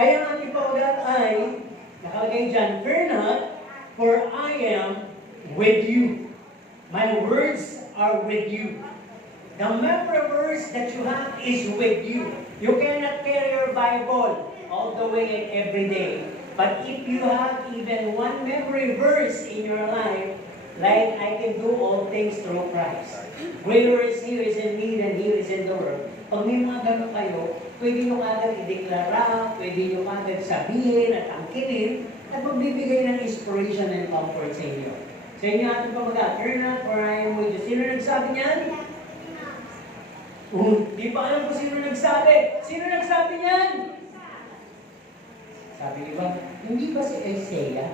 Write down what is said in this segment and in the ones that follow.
Kaya ang ating pamagat ay, nakalagay dyan, fear not, for I am with you. My words are with you. The memory verse that you have is with you. You cannot carry your Bible all the way and every day. But if you have even one memory verse in your life, like I can do all things through Christ. Greater is He who is in me than He who is in the world. Pag may mga ganun kayo, pwede nyo kagad ideklara, pwede nyo kagad sabihin at angkinin, at magbibigay ng inspiration and comfort sa inyo. Sa inyo ating pamagat, fear not, for I am with you. Sino nagsabi niyan? Di pa alam kung sino nagsabi. Sino nagsabi niyan? Sabi niyo ba? Hindi ba si Isaiah?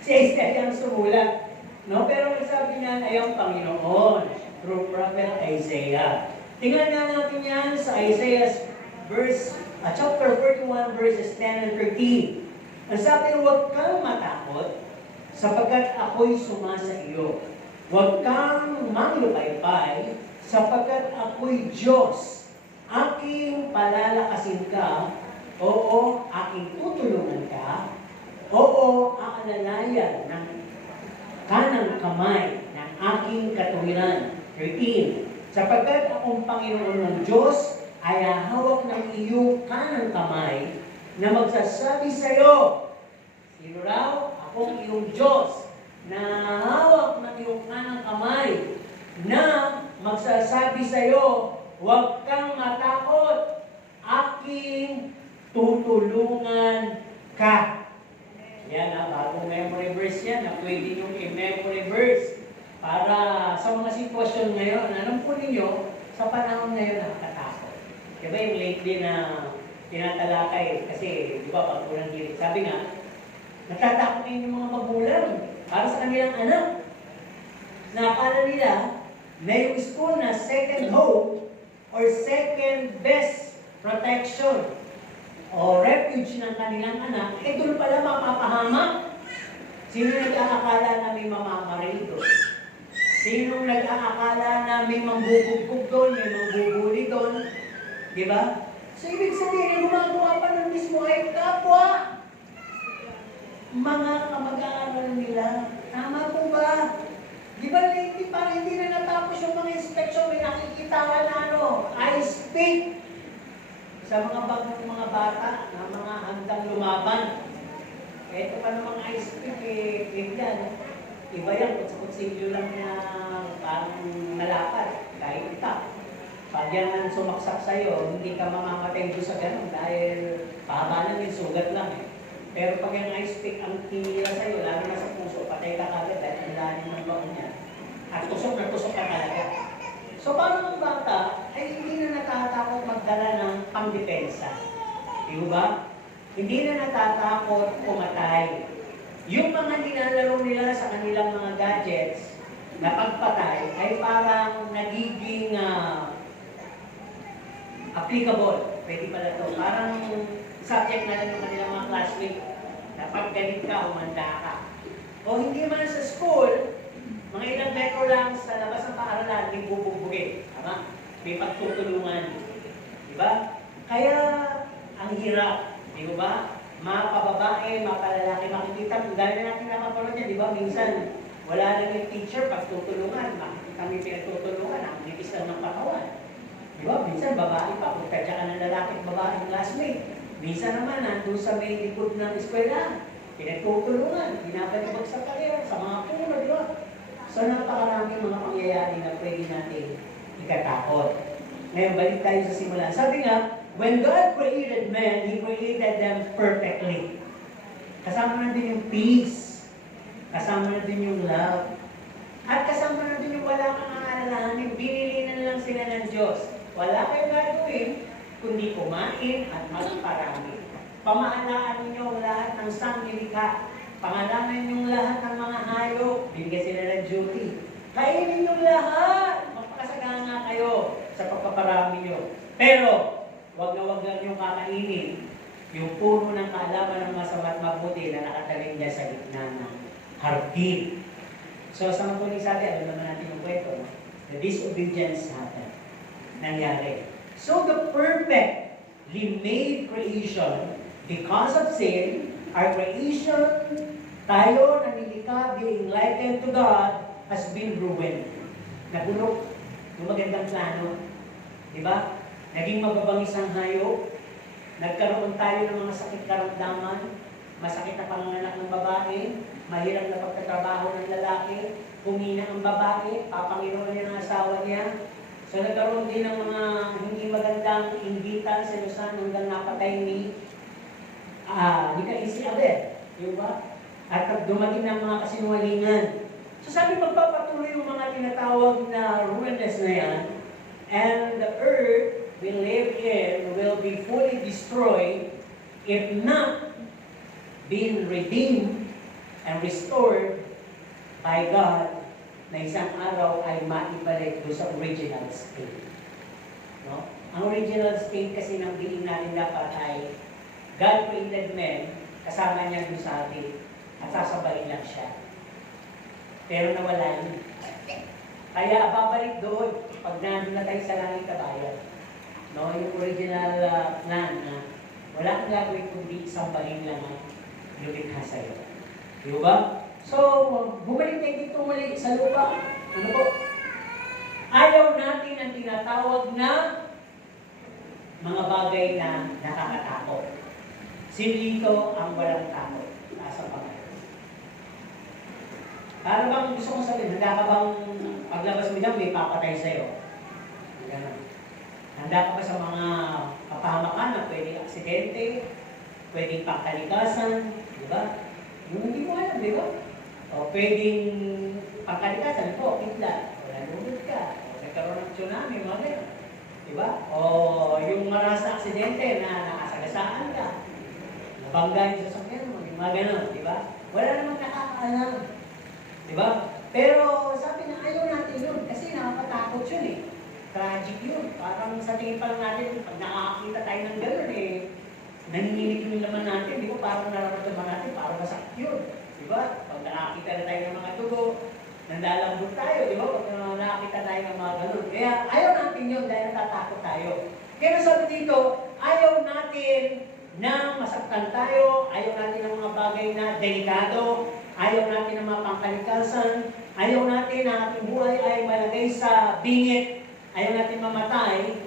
Si Isaiah ang sumulat. No? Pero nagsabi niyan ay ang Panginoon through Prophet Isaiah. Tingnan nga natin yan sa Isaiah chapter 41 verses 10 and 13. Ang sabi, huwag kang matakot sapagkat ako'y sumasa iyo. Huwag kang manglupaypay sapagkat ako'y Diyos. Aking palalakasin ka, oo, aking tutulungan ka, oo, aalalayan ng kanang kamay ng aking katuwiran. 13. Sapagkat akong Panginoon ng Diyos ay hahawak ng iyong kanang kamay na magsasabi sa iyo, sino raw? Akong iyong Diyos na hahawak ng iyong kanang kamay na magsasabi sa iyo, huwag kang matakot, aking tutulungan ka. Yan ha, bagong memory verse yan na pwede nyo i-memory verse para sa mga sitwasyon ngayon. Alam po ninyo, sa panahon ngayon nakakatakot. Diba yung lately na tinatalakay, kasi di ba pag unang hirit, sabi nga, natatakot din yung mga magulang para sa kanilang anak. Nakakala nila na yung school na second home or second best protection o refuge ng kanilang anak, eh doon pala mapapahamak. Sino nag-aakala na may mamamaril doon? Sino nag-aakala na may mambubugbog doon, may mambubuli doon? Di ba? So, ibig sabihin, gumagawa pa ng mismo ay kapwa. Mga kamag-aaral nila. Tama po ba? Di ba, lately, parang hindi na natapos yung mga inspection, may nakikita ka na I speak sa mga bagong mga bata na mga handang lumaban. Ito pa namang I speak, bigla, iba yan, kutsilyo lang na parang malapad, kahit ita. Pag yan sumaksak sa'yo, hindi ka mamamatay doon sa ganun dahil pahaba lang yung sugat lang eh. Pero pag yung I speak ang tinira sa'yo, lalo na sa puso, patay ka kagad dahil ang lalim ng baon niya. At tusok na tusok ka talaga. So paano ng bata ay hindi na natatakot magdala ng pangdepensa? Di ba? Hindi na natatakot pumatay. Yung mga nilalaro nila sa kanilang mga gadgets na pagpatay ay parang nagiging applicable. Pwede pala ito. Parang subject na lang ng kanilang mga classmate na pag galit ka, humanda ka. O hindi man sa school, mga ilang metro lang sa labas ng paaralan, may bubugbugin. Tama? May pagtutulungan. Diba? Kaya, ang hirap. Di ba? Mga kababae, mga kalalaki, makikita. Dahil na natin nakapanood yan, di ba? Minsan, wala lang yung teacher, pagtutulungan. Makikita may pinagtutulungan, ang nipis lang ng katawan. Di ba? Minsan, babae pa. Kung kadya ka ng lalaki at babae ng classmate. Minsan naman, nandun sa may likod ng eskwela. Pinagtutulungan. Binabalibag sa kariya, sa mga puno, di ba? So, napakaraming mga pangyayari na pwede natin ikatakot. Ngayon, balik tayo sa simulan. Sabi nga, when God created man, He created them perfectly. Kasama na din yung peace. Kasama na din yung love. At kasama na din yung wala kang aalalahanin. Binilinan lang sila ng Diyos. Wala kayong gagawin, kundi kumain at magparami. Pamahalaan ninyo ang lahat ng sanglilikha. Pangalanan yung lahat ng mga hayop. Bigyan sila ng duty. Kainin yung lahat. Magpakasagana kayo sa pagpaparami nyo. Pero, wag na nyo kakainin yung puno ng kaalaman ng masama at mabuti na nakataling niya sa gitna ng hardin. So, sa mga sabi, alam naman natin yung kwento, no? The disobedience happened. Nangyari. So, the perfect made creation because of sin. Our creation, tayo na nilikha being likened to God, has been ruined. Nabulok yung magandang plano. Diba? Naging mababangis ang hayop. Nagkaroon tayo ng mga sakit karamdaman. Masakit na panganganak ng babae. Mahirap na pagtatrabaho ng lalaki. Humina ang babae. Papanginoon niya ng asawa niya. So nagkaroon din ng mga hindi magandang inggitan sa Lusan hanggang napatay ni si Abel. Diba? At dumating ng mga kasinungalingan. So sabi, magpapatuloy yung mga tinatawag na ruinous na yan, and the earth we live in will be fully destroyed if not being redeemed and restored by God na isang araw ay maibalik doon sa original state. No? Ang original state kasi ng being natin dapat ay God created men, kasama niya doon sa atin, at sasabayin lang siya. Pero nawala yun. Kaya babalik doon pag nandun na tayo sa langit kabayan. No, yung original plan na wala kang gagawin kundi isang bahin lang ang lumikha sa'yo. Di ba? So, bumalik tayo dito muli sa lupa. Ano po? Ayaw natin ang tinatawag na mga bagay na nakakatakot. Sino dito ang walang takot? Nasa Panginoon. Para bang gusto kong sabihin, handa ka bang paglabas mo dyan, may papatay sa'yo? Ganun. Handa ka ba sa mga kapahamakan na pwedeng aksidente, pwedeng pangkalikasan, di ba? Yung hindi mo alam, di ba? O pwedeng pangkalikasan, ito, kitla, o nalulod ka, o nagkaroon ng tsunami, mga ganyan. Di ba? O yung maras na aksidente na nakasagasaan ka, nabangga yung sasakyan mo, yung mga ganun, di ba? Wala namang nakakaalam. Diba? Pero sabi na ayaw natin yun kasi nakakatakot yun eh. Tragic yun. Parang sa tingin pa lang natin, pag nakakita tayo ng gano'n eh, nanginginig yung laman natin, di ba? Parang nararamdaman natin, parang masakit yun. Diba? Pag nakakita na tayo ng mga dugo, nandalambot tayo, di ba? Pag nakakita tayo ng mga gano'n. Kaya ayaw natin yun dahil natatakot tayo. Kaya sabi dito, ayaw natin na masaktan tayo, ayaw natin ng mga bagay na delikado, ayaw natin ng mga pangkalikasan, ayaw natin na ating buhay ay malagay sa bingit, ayaw natin mamatay.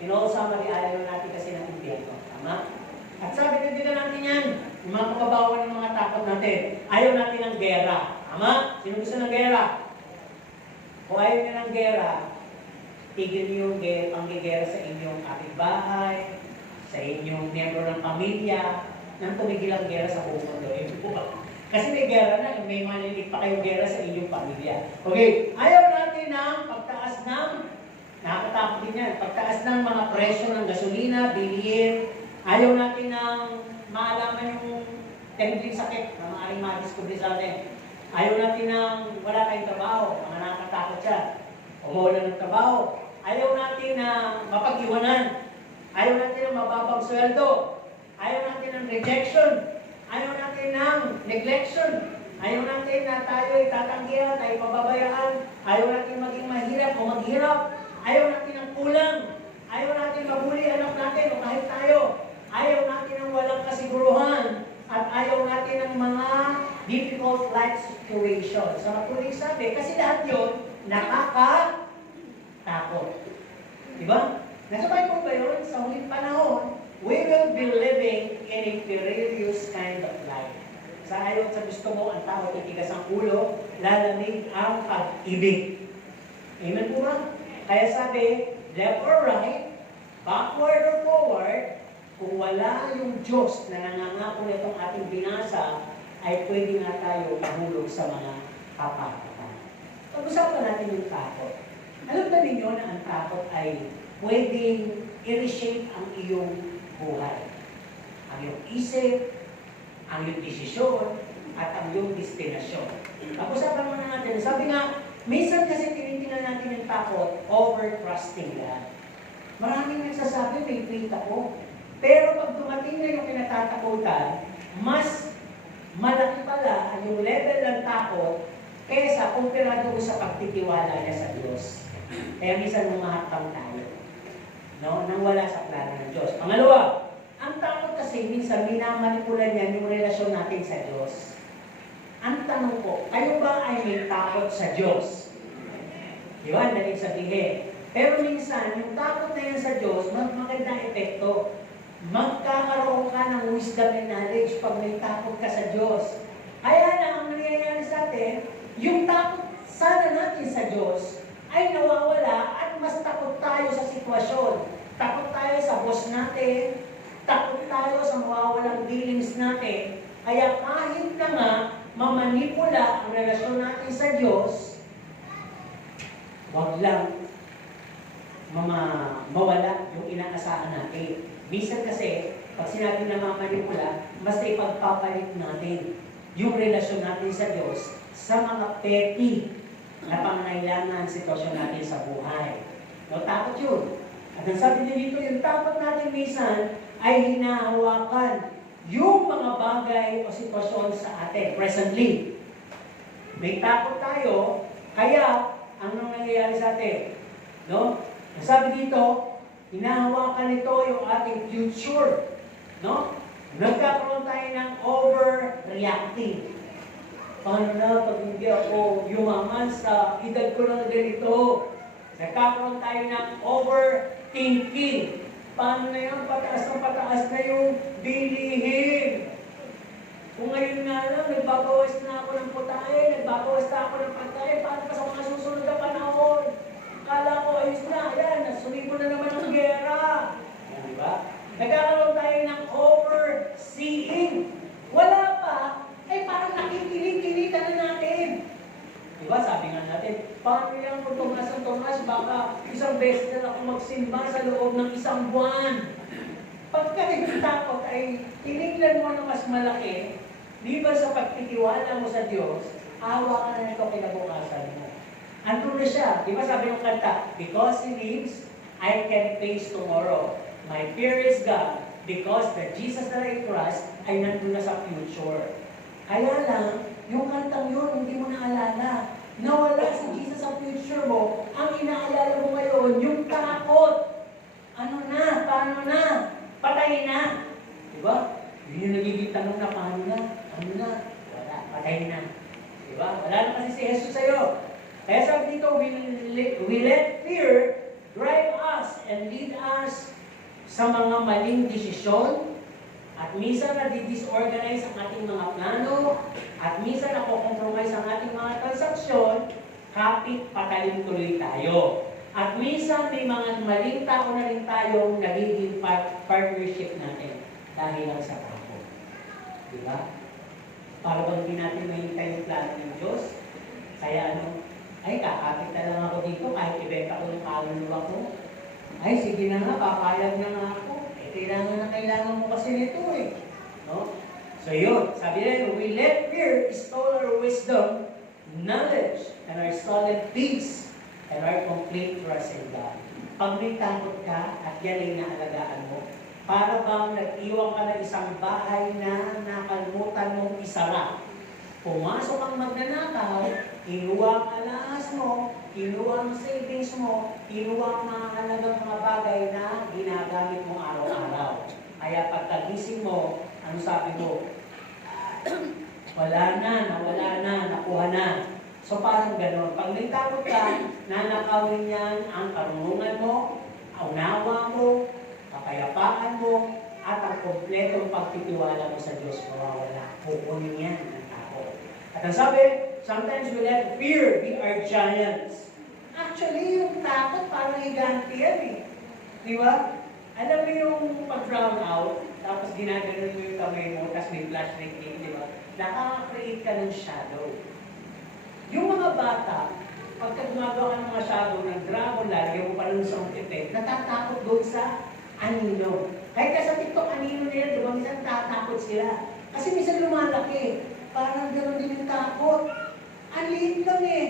In all summary, ayaw natin kasi ng impyerno. Tama? At sabi na din natin yan, yung mga kababawan ng mga takot natin, ayaw natin ng gera. Tama? Sino gusto ng gera? Kung ayaw nyo ng gera, tigil nyo yung panggigera sa inyong kapitbahay, sa inyong miyembro ng pamilya, nang tumigil ang gera sa buong mundo. Kasi may gera na, may malilig pa kayong gera sa inyong pamilya. Okay, ayaw natin ng pagtaas ng, nakakatakot din yan, pagtaas ng mga presyo ng gasolina, bilihin. Ayaw natin ng maalaman yung template sakit na maaaring madiscover sa atin. Ayaw natin ng wala tayong trabaho, mga nakakatakot siya. Umulan ng trabaho. Ayaw natin na mapag-iwanan. Ayaw natin ng mababang sweldo. Ayaw natin ng rejection. Ayaw natin ng neglection. Ayaw natin na tayo ay tatanggihan, tayo pababayaan. Ayaw natin maging mahirap o maghirap. Ayaw natin ng kulang. Ayaw natin mabuli anak natin o kahit tayo. Ayaw natin ng walang kasiguruhan. At ayaw natin ng mga difficult life situations. Sa matuloy sabi, kasi lahat yun, nakakatakot. Diba? Nasa Bible ba yun? Sa huling panahon, we will be living in a perilous kind of life. Sa ayon sa gusto mo, ang tao titigas ang ulo, lalamig ang pag-ibig. Amen po ba? Kaya sabi, left or right, backward or forward, kung wala yung Diyos na nangangako na itong ating binasa, ay pwede nga tayo mahulog sa mga kapatakan. Pag-usapan natin yung takot. Alam ba ninyo na ang takot ay pwedeng i-reshape ang iyong buhay. Ang iyong isip, ang iyong desisyon, at ang iyong destinasyon. Pag-usapan mo na natin. Sabi nga, minsan kasi tinitingnan natin yung takot, over-trusting God. Maraming nagsasabi, may faith ako. Pero pag dumating na yung kinatatakutan, mas malaki pala ang yung level ng takot kaysa kumpirado sa pagtitiwala niya sa Diyos. Kaya minsan humahatang tayo. no? Nang wala sa plano ng Diyos. Pangalawa, ang takot kasi minsan minamanipulan niyan yung relasyon natin sa Diyos. Ang tanong ko, kayo ba ay may takot sa Diyos? Di ba? Daling sabihin. Pero minsan, yung takot na yan sa Diyos, magandang epekto. Magkakaroon ka ng wisdom and knowledge pag may takot ka sa Diyos. Kaya lang, ang nangyayari sa atin, yung takot sana natin sa Diyos ay nawawala at mas takot tayo sa sitwasyon. Takot tayo sa boss natin, takot tayo sa mawawalang dealings natin. Kaya kahit na nga mamanipula ang relasyon natin sa Diyos, wag lang mawala yung inaasahan natin. Minsan kasi, pag sinabi na mamanipula, mas ipagpapalit natin yung relasyon natin sa Diyos sa mga petty na pangangailangan sitwasyon natin sa buhay. No, takot yun. At ang sabi din dito, yung takot natin minsan ay hinahawakan yung mga bagay o sitwasyon sa atin presently. May takot tayo, kaya anong nangyayari sa atin? No? Ang sabi dito, hinahawakan nito yung ating future. No? Nagkakaroon tayo ng overreacting. Paano na pag hindi ako yumaman sa edad ko na ganito? Nagkakaroon tayo ng overthinking. Paano na yan? Pataas na yung bilihin. Kung ngayon nga lang, nagbabawas na ako ng putahe, nagbabawas na ako ng pagkain, paano pa sa mga susunod na panahon? Akala ko, ayos na, ayan, sumipo na naman ang gera. Di ba? Nagkakaroon tayo ng overseeing. Wala pa, ay parang nakikinig-kinitan na natin. Di ba? Sabi nga natin, paano yan kung tumas, baka isang beses na ako magsimba sa loob ng isang buwan. Pagka takot ay tinignan mo na mas malaki, di ba sa pagtitiwala mo sa Diyos, awa ka na ito kinabukasan mo. Andun na siya. Di ba sabi ng kanta, because He lives, I can face tomorrow. My fear is God, because the Jesus that I trust ay nandun na sa future. Kaya lang, yung kantang yun, hindi mo naalala. Nawala si Jesus sa future mo, ang inaalala mo ngayon, yung takot. Ano na? Paano na? Patay na. Diba? Yun yung nagiging tanong na, paano na? Ano na? Wala. Patay na. Diba? Wala na kasi si Jesus sa'yo. Kaya sabi dito, we let fear drive us and lead us sa mga maling desisyon. At minsan na-disorganize ang ating mga plano, at minsan na-compromise ang ating mga transaksyon, kapit patalim tuloy tayo. At minsan may mga maling tao na rin tayong nagiging partnership natin dahil lang sa takot. Diba? Para bang hindi natin mahintay yung plano ng Diyos? Kaya ay kakapit na lang ako dito kahit ibenta ko ng kaluluwa ko. Ay, sige na nga, papayag na nga ako. Kailangan mo kasi nito eh. No? So yun, sabi rin, we let fear stole our wisdom, knowledge, and our solid peace, and our complete trust in God. Pag may takot ka, at yan ay naalagaan mo, para bang nag-iwan ka ng isang bahay na nakalimutan mong isara. Pumasok ang magnanakaw, kinuha ang alahas mo, kinuha ang savings mo, kinuha ang mga halagang mga bagay na ginagamit mo araw-araw. Kaya pagkagising mo, ano sabi mo? Wala na, nakuha na. So parang gano'n. Pag may takot ka, nanakawin yan ang karunungan mo, unawa mo, kapayapaan mo, at ang kompletong pagtitiwala mo sa Diyos mawawala. Kukunin yan ng takot. At ang sabi, sometimes we let fear be our giants. Actually, yung takot parang higante yan eh. Di ba? Alam mo yung pag-drown out, tapos ginaganon mo yung kamay mo, tapos may flashlight din, di ba? Nakaka-create ka ng shadow. Yung mga bata, pagka gumagawa ka ng mga shadow ng dragon, lalagyan mo pa ng sound effect, natatakot doon sa anino. Kahit ka sa TikTok, anino nila, di ba? Minsan tatakot sila. Kasi minsan lumalaki. Parang gano'n din yung takot. Ang liit lang eh.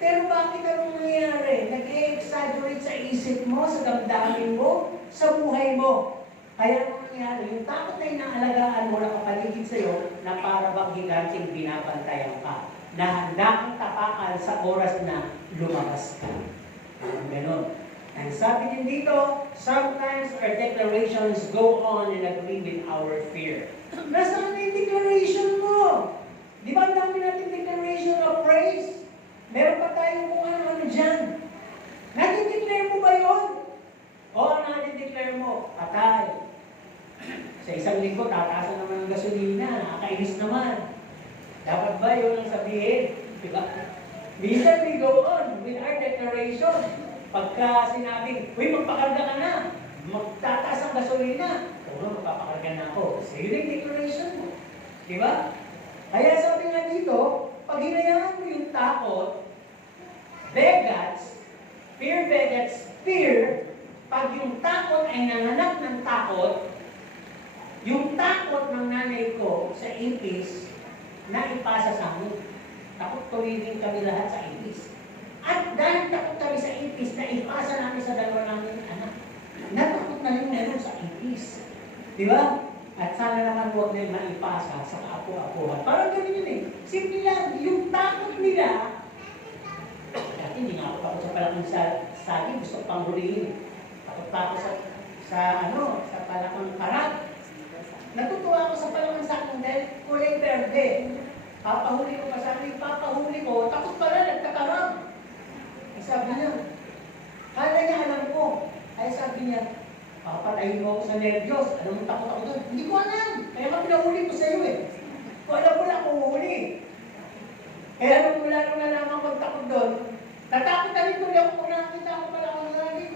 Pero bakit anong nangyayari? Nag-e-exaggerate sa isip mo, sa damdamin mo, sa buhay mo. Kaya anong nangyayari? Yung takot na inaalagaan mo na kapaligid sa'yo, na para bang higanting binabantayan ka. Na handa kang tapakan sa oras na lumabas ka. Gano'n. And sabi din dito, sometimes our declarations go on and agree with our fear. Nasaan na yung declaration mo? Di ba ang dami natin declaration of praise? Meron pa tayong kung ano-ano dyan. Natin-declare mo ba yun? Oo, natin-declare mo. Patay. Sa isang linggo, tataasan naman ng gasolina. Nakakainis naman. Dapat ba yun ang sabihin? Diba? Minsan we go on with our declaration. Pagka sinabing, uy, magpakarga ka na. Magtataas ang gasolina. Oo, magpapakarga na ako. So yun yung declaration mo. Diba? Kaya sabi nga dito, pag hinayaan mo yung takot, begats, fear, pag yung takot ay nanganak ng takot, yung takot ng nanay ko sa ipis, naipasa sa amin. Takot tuloy din kami lahat sa ipis. At dahil takot kami sa ipis, naipasa namin sa dalawa namin anak. Natakot na rin meron sa ipis. Di ba? At sana naman huwag na maipasa sa kaapo-apuhan. Parang ganun yun eh. Simple lang, yung takot nila, dati hindi nga ako takot sa palakang saging, gusto ko pang huliin. Takot pa ako sa palakang karat. Natutuwa ako sa palakang saging dahil kulay verde. Papahuli ko pa sabi, papahuli ko, takot pala, nagkakarang. Ay sabi niya, kala niya alam ko. Ay sabi niya, papatayin mo ako sa nervyos. Alam mo, takot ako doon. Hindi ko alam. Kaya ka pinahuli ko sa iyo eh. Kung alam mo lang kung uhuli. Kaya nung mula nung nalaman pagtakot doon, natakot na rin tuloy ako kung nakita ko pala akong saging.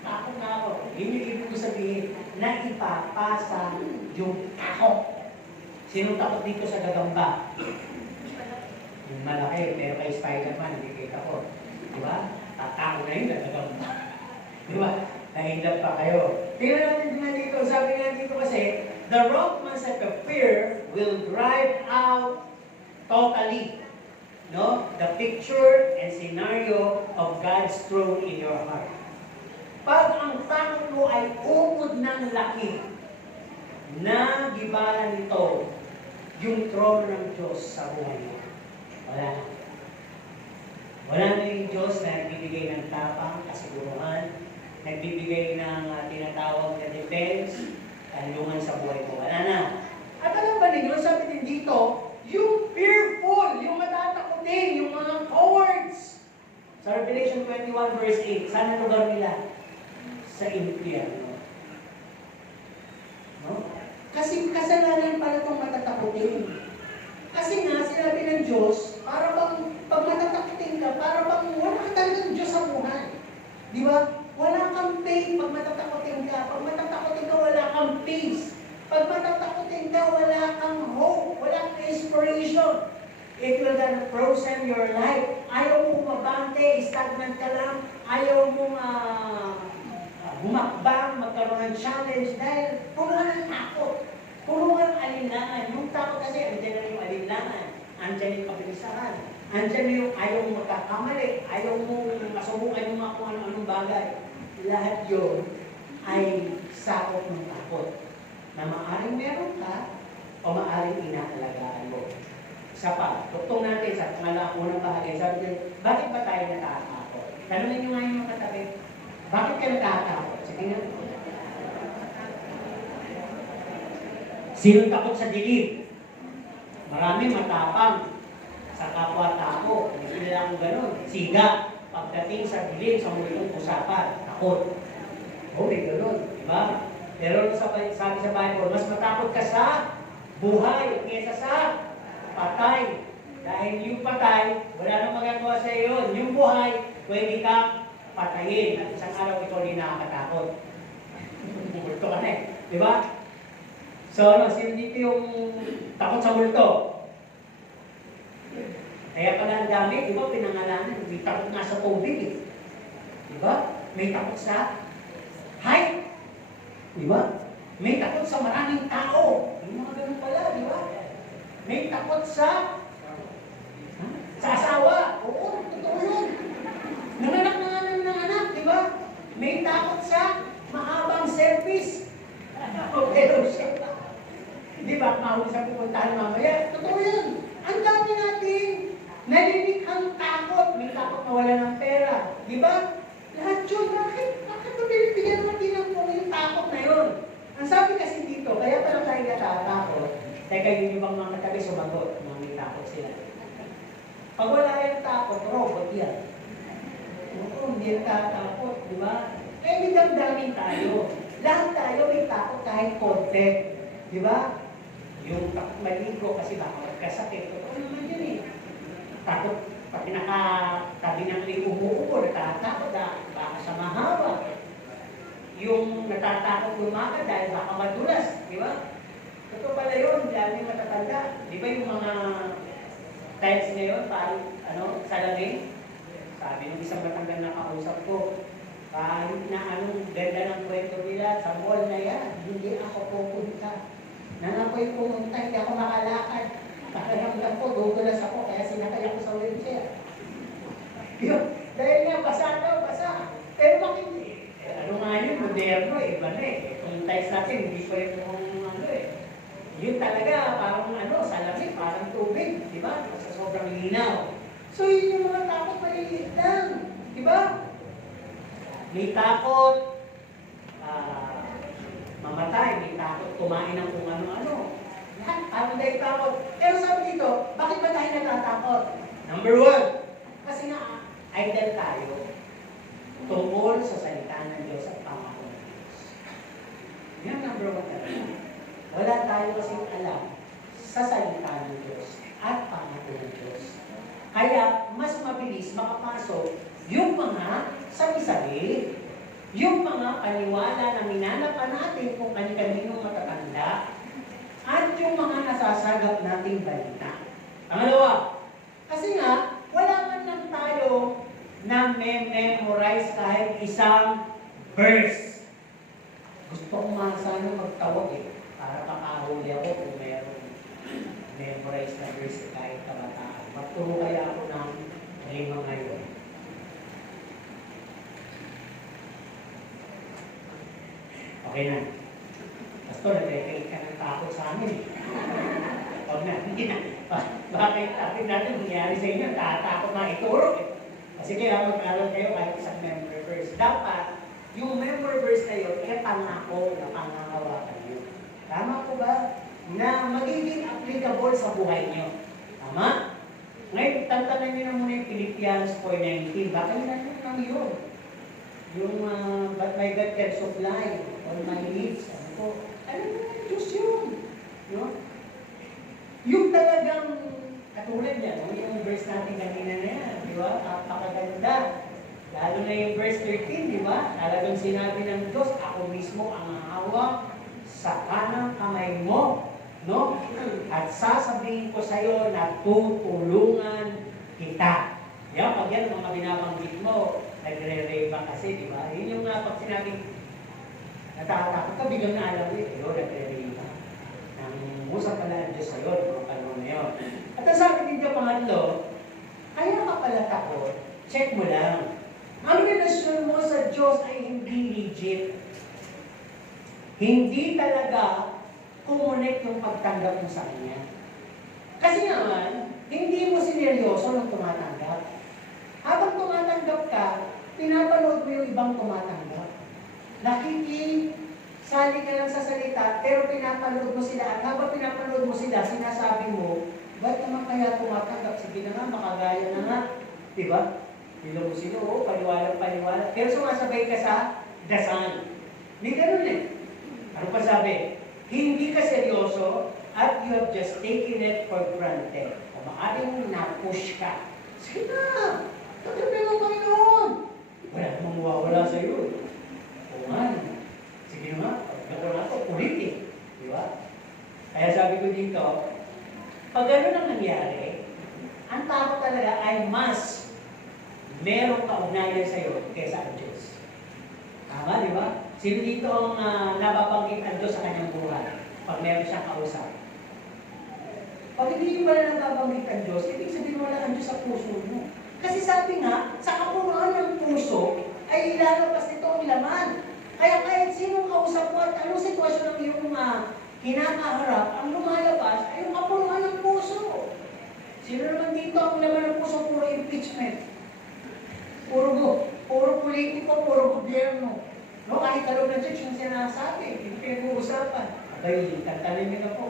Takot na ako. Yun yung ibig ko sabihin, na ipapasa yung takot. Sinong takot dito sa gagamba? Yung malaki, pero kay Spider-Man, hindi kita ko. Diba? Takot na yun, gagamba. Diba? Nahindap pa kayo. Tingnan natin nga dito, sabi nga dito kasi, the wrong mindset of fear will drive out totally, no, the picture and scenario of God's throne in your heart. Pag ang takot mo ay umod ng laki, na gibalan nito yung trono ng Diyos sa buhay mo. Wala na. Wala na yung Diyos na nagbibigay ng tapang, kasiguruhan, nagbibigay ng tinatawag na defense, kanlungan sa buhay mo. Wala na. At alam ba ninyo, sabi din dito, yung fearful, yung matatakotin, yung mga cowards. Sa Revelation 21 verse 8, saan ang lugar nila? Sa impyerno. No? Kasi kasalanan pala itong matatakotin. Kasi nga, sinabi ng Diyos, para bang, pag matatakotin ka, para bang wala ka talagang Diyos sa buhay. Di ba? Wala kang faith pag matatakotin ka. Pag matatakotin ka, wala kang peace. Pag matatakotin ka, wala kang hope. Wala kang inspiration. It will then frozen your life. Ayaw mo mabante, stagnant ka lang. Ayaw mo bumakbang, magkaroon ng challenge dahil punuan ng takot. Punuan ng alinlangan. Yung takot kasi, andyan na yung alinlangan. Andyan yung kabilisahan. Andyan yung ayaw mo magkakamali. Ayaw mo masubukan yung mga kung ano-anong bagay. Lahat yun ay sakop ng takot. Na maaring meron ka o maaring inaalagaan mo. Isa pa, tuktong natin sa unang bahagi. Sabi niya, bakit ba tayo natatakot? Tanungin nyo nga yung mga katabi. Bakit ka natatakot? Sige nga. Sino takot sa dilim? Marami matapang sa kapwa-tao. Hindi nila akong ganun. Siga. Pagdating sa dilim, sa mulong usapan, takot. Oh, may ganun. Diba? Pero sabi sa Bible, mas matakot ka sa buhay kaysa sa patay. Dahil yung patay, wala nang magagawa sa iyo. Yung buhay, pwede kang patayin. At isang araw ikaw din nakakatakot. Multo ka na eh. Diba? So, sino dito yung takot sa multo? Kaya pala ang dami, di ba, pinangalanan. May takot nga sa tubig eh. Di ba? May takot sa height. Di ba? May takot sa maraming tao. Yung mga ganun pala, di ba? May takot sa asawa. Oo, totoo yun. Nanganak na nga ng anak, di ba? May takot sa mahabang service. Pero siya. Di ba? Mahuli sa pupuntahan mamaya. Totoo yun. Ang dami natin nalilikhang takot. May takot na wala ng pera. Di ba? Lahat yun Ang sabi kasi dito, kaya pala tayo natatakot, teka yun yung mga katabi sumagot, mga may takot sila. Pag wala yung takot, robot yan. Oo, hindi yung tatakot, di ba? Kaya may damdamin tayo. Lahat tayo may takot kahit konti. Di ba? Yung takot maligo kasi baka magkasakit. Totoo naman yun eh. Takot, pag nakatabi ng may umuupo, natatakot na baka sa mahaba. Yung natatakot lumakad dahil baka madulas. Di ba? Totoo pala yun, dahil yung matatanda. Di ba yung mga times ngayon, parang salamin? Sabi ng isang matandang nakausap ko, kahit na anong ganda ng kwento nila sa mall na yan, hindi ako pupunta. Nang ako'y pumunta, hindi ako makalakad. Pakiramdam ko, dudulas ako, kaya sinakay ako sa wheelchair. Yun, dahil nga, basa daw, basa. Pero bakit ano nga yun, moderno, iba na eh. Kung times natin, hindi pa rin yun talaga, parang salamin, parang tubig, di ba? Sa sobrang linaw. So yun yung mga takot maliliit lang, di ba? May takot mamatay, may takot kumain ng kung ano-ano. Lahat, parang dahil takot. Pero sabi dito, bakit ba tayo natatakot? Number 1, kasi nga, idol tayo tungkol sa salita ng Diyos at pangako ng Diyos. Yan number 1 talaga. Wala tayo kasing alam sa salita ng Diyos at pangako ng Diyos. Kaya, mas mabilis makapasok yung mga sabi-sabi, yung mga paniwala na minanapan natin kung kani-kaninong matatanda, at yung mga nasasagap nating balita. Pangalawa, kasi nga, wala man lang tayo na memorize kahit isang verse. Gusto ko nga sana magtawag para makahuli ako kung meron memorize na verse kahit kabataan. Magturo kaya ako ng 5 ngayon. Okay na. Pastor, nag-rekait ka ng takot sa amin. Huwag na, hindi na. Bakit tapin natin, nangyari sa inyo, tatakot na ituro. Kasi kaya mag-aral kayo kahit isang member verse. Dapat, yung member verse na yun, pangako na pangangawakan nyo. Tama po ba? Na magiging applicable sa buhay nyo. Tama? Ngayon, tantanan nyo na muna yung Philippians 4:19. Baka yun lang yun. Yung, but my God can supply all my needs. Alam mo na, Diyos yun. No? Yung talagang, katulad niya, no? Yung verse natin kanina na yan, di ba? Napakaganda. Lalo na yung verse 13, di ba? Talagang sinabi ng Diyos, ako mismo ang hawak sa kanang kamay mo. No? At sasabihin ko sa iyo na tutulungan kita. Yan, pag yan mga binabanggit mo, nagre-reba kasi, di ba? Yun yung pag sinabing natatakot ka, biglang naalam mo yun, nagre-reba. Nang usap pala ang Diyos sa'yo, mga panahon na yun. At ang sabi din niya, pangatlo, kaya ka pala takot, check mo lang. Ang relasyon mo sa Diyos ay hindi legit. Hindi talaga kumonek yung pagtanggap mo sa Kanya. Kasi naman, hindi mo sineryoso nung tumatanggap. Habang tumatanggap ka, pinapanood mo yung ibang tumatanggap. Nakikisali ka lang sa salita, pero pinapanood mo sila. At habang pinapanood mo sila, sinasabi mo, ba't naman kaya tumatanggap? Sige na nga, makagaya na nga. Diba? Bilo mo sila, paliwala. Pero sumasabay ka sa dasal. May ganun eh. Ano pa sabi? Hindi ka seryoso at you have just taken it for granted. O maaaring na-push ka. Sige na! Tatapin mo Panginoon! Wala namang mawawala sa iyo. O nga. Sige nga, pagkako na ito, politik. Di ba? Kaya sabi ko dito, pag gano'n ang nangyari, ang tao talaga ay mas merong kaugnayan sa iyo kaysa ang Diyos. Tama, di ba? Sino dito ang nababanggit ang Diyos sa kanyang buhay pag meron siyang kausap? Pag hindi mo na nababanggit ang Diyos, ibig sabihin wala ang Diyos sa puso mo. Kasi sabi nga, sa kapunuan ng puso ay ilalabas nito ang laman. Kaya kahit sinong kausap mo at anong sitwasyon ng iyong kinakaharap, ang lumalabas ay yung kapunuan ng puso. Sino naman dito ang laman ng puso? Puro impeachment. Puro politiko, puro gobyerno. No, kahit kalog ng church yung sinasabi, yung pinag-uusapan. Abay, tantanin nyo na po.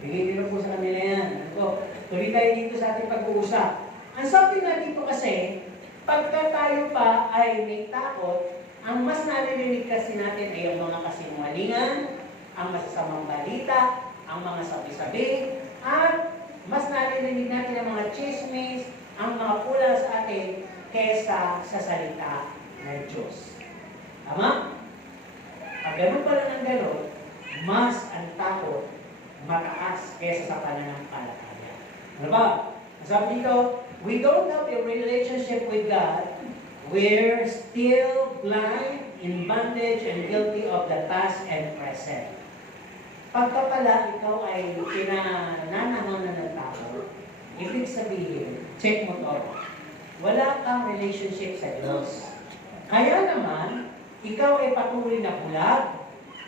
Bigay nyo na po sa kanila yan. Ano po? Tuloy tayo dito sa ating pag-uusap. Ang sabi nga dito kasi, pagka tayo pa ay may takot, ang mas naririnig kasi natin ay ang mga kasinungalingan, ang masasamang balita, ang mga sabi-sabi, at mas naririnig natin ang mga chismis, ang mga pula sa atin, kesa sa salita ng Diyos. Tama? Pag ganun pala ng ganun, mas ang takot mataas kesa sa pananampalataya. Ano ba? Sabi dito, we don't have a relationship with God. We're still blind, in bondage, and guilty of the past and present. Pagka pala ikaw ay pinananahanan ng tao, ibig sabihin, check mo to, wala kang relationship sa Diyos. Kaya naman, ikaw ay patuloy na bulag,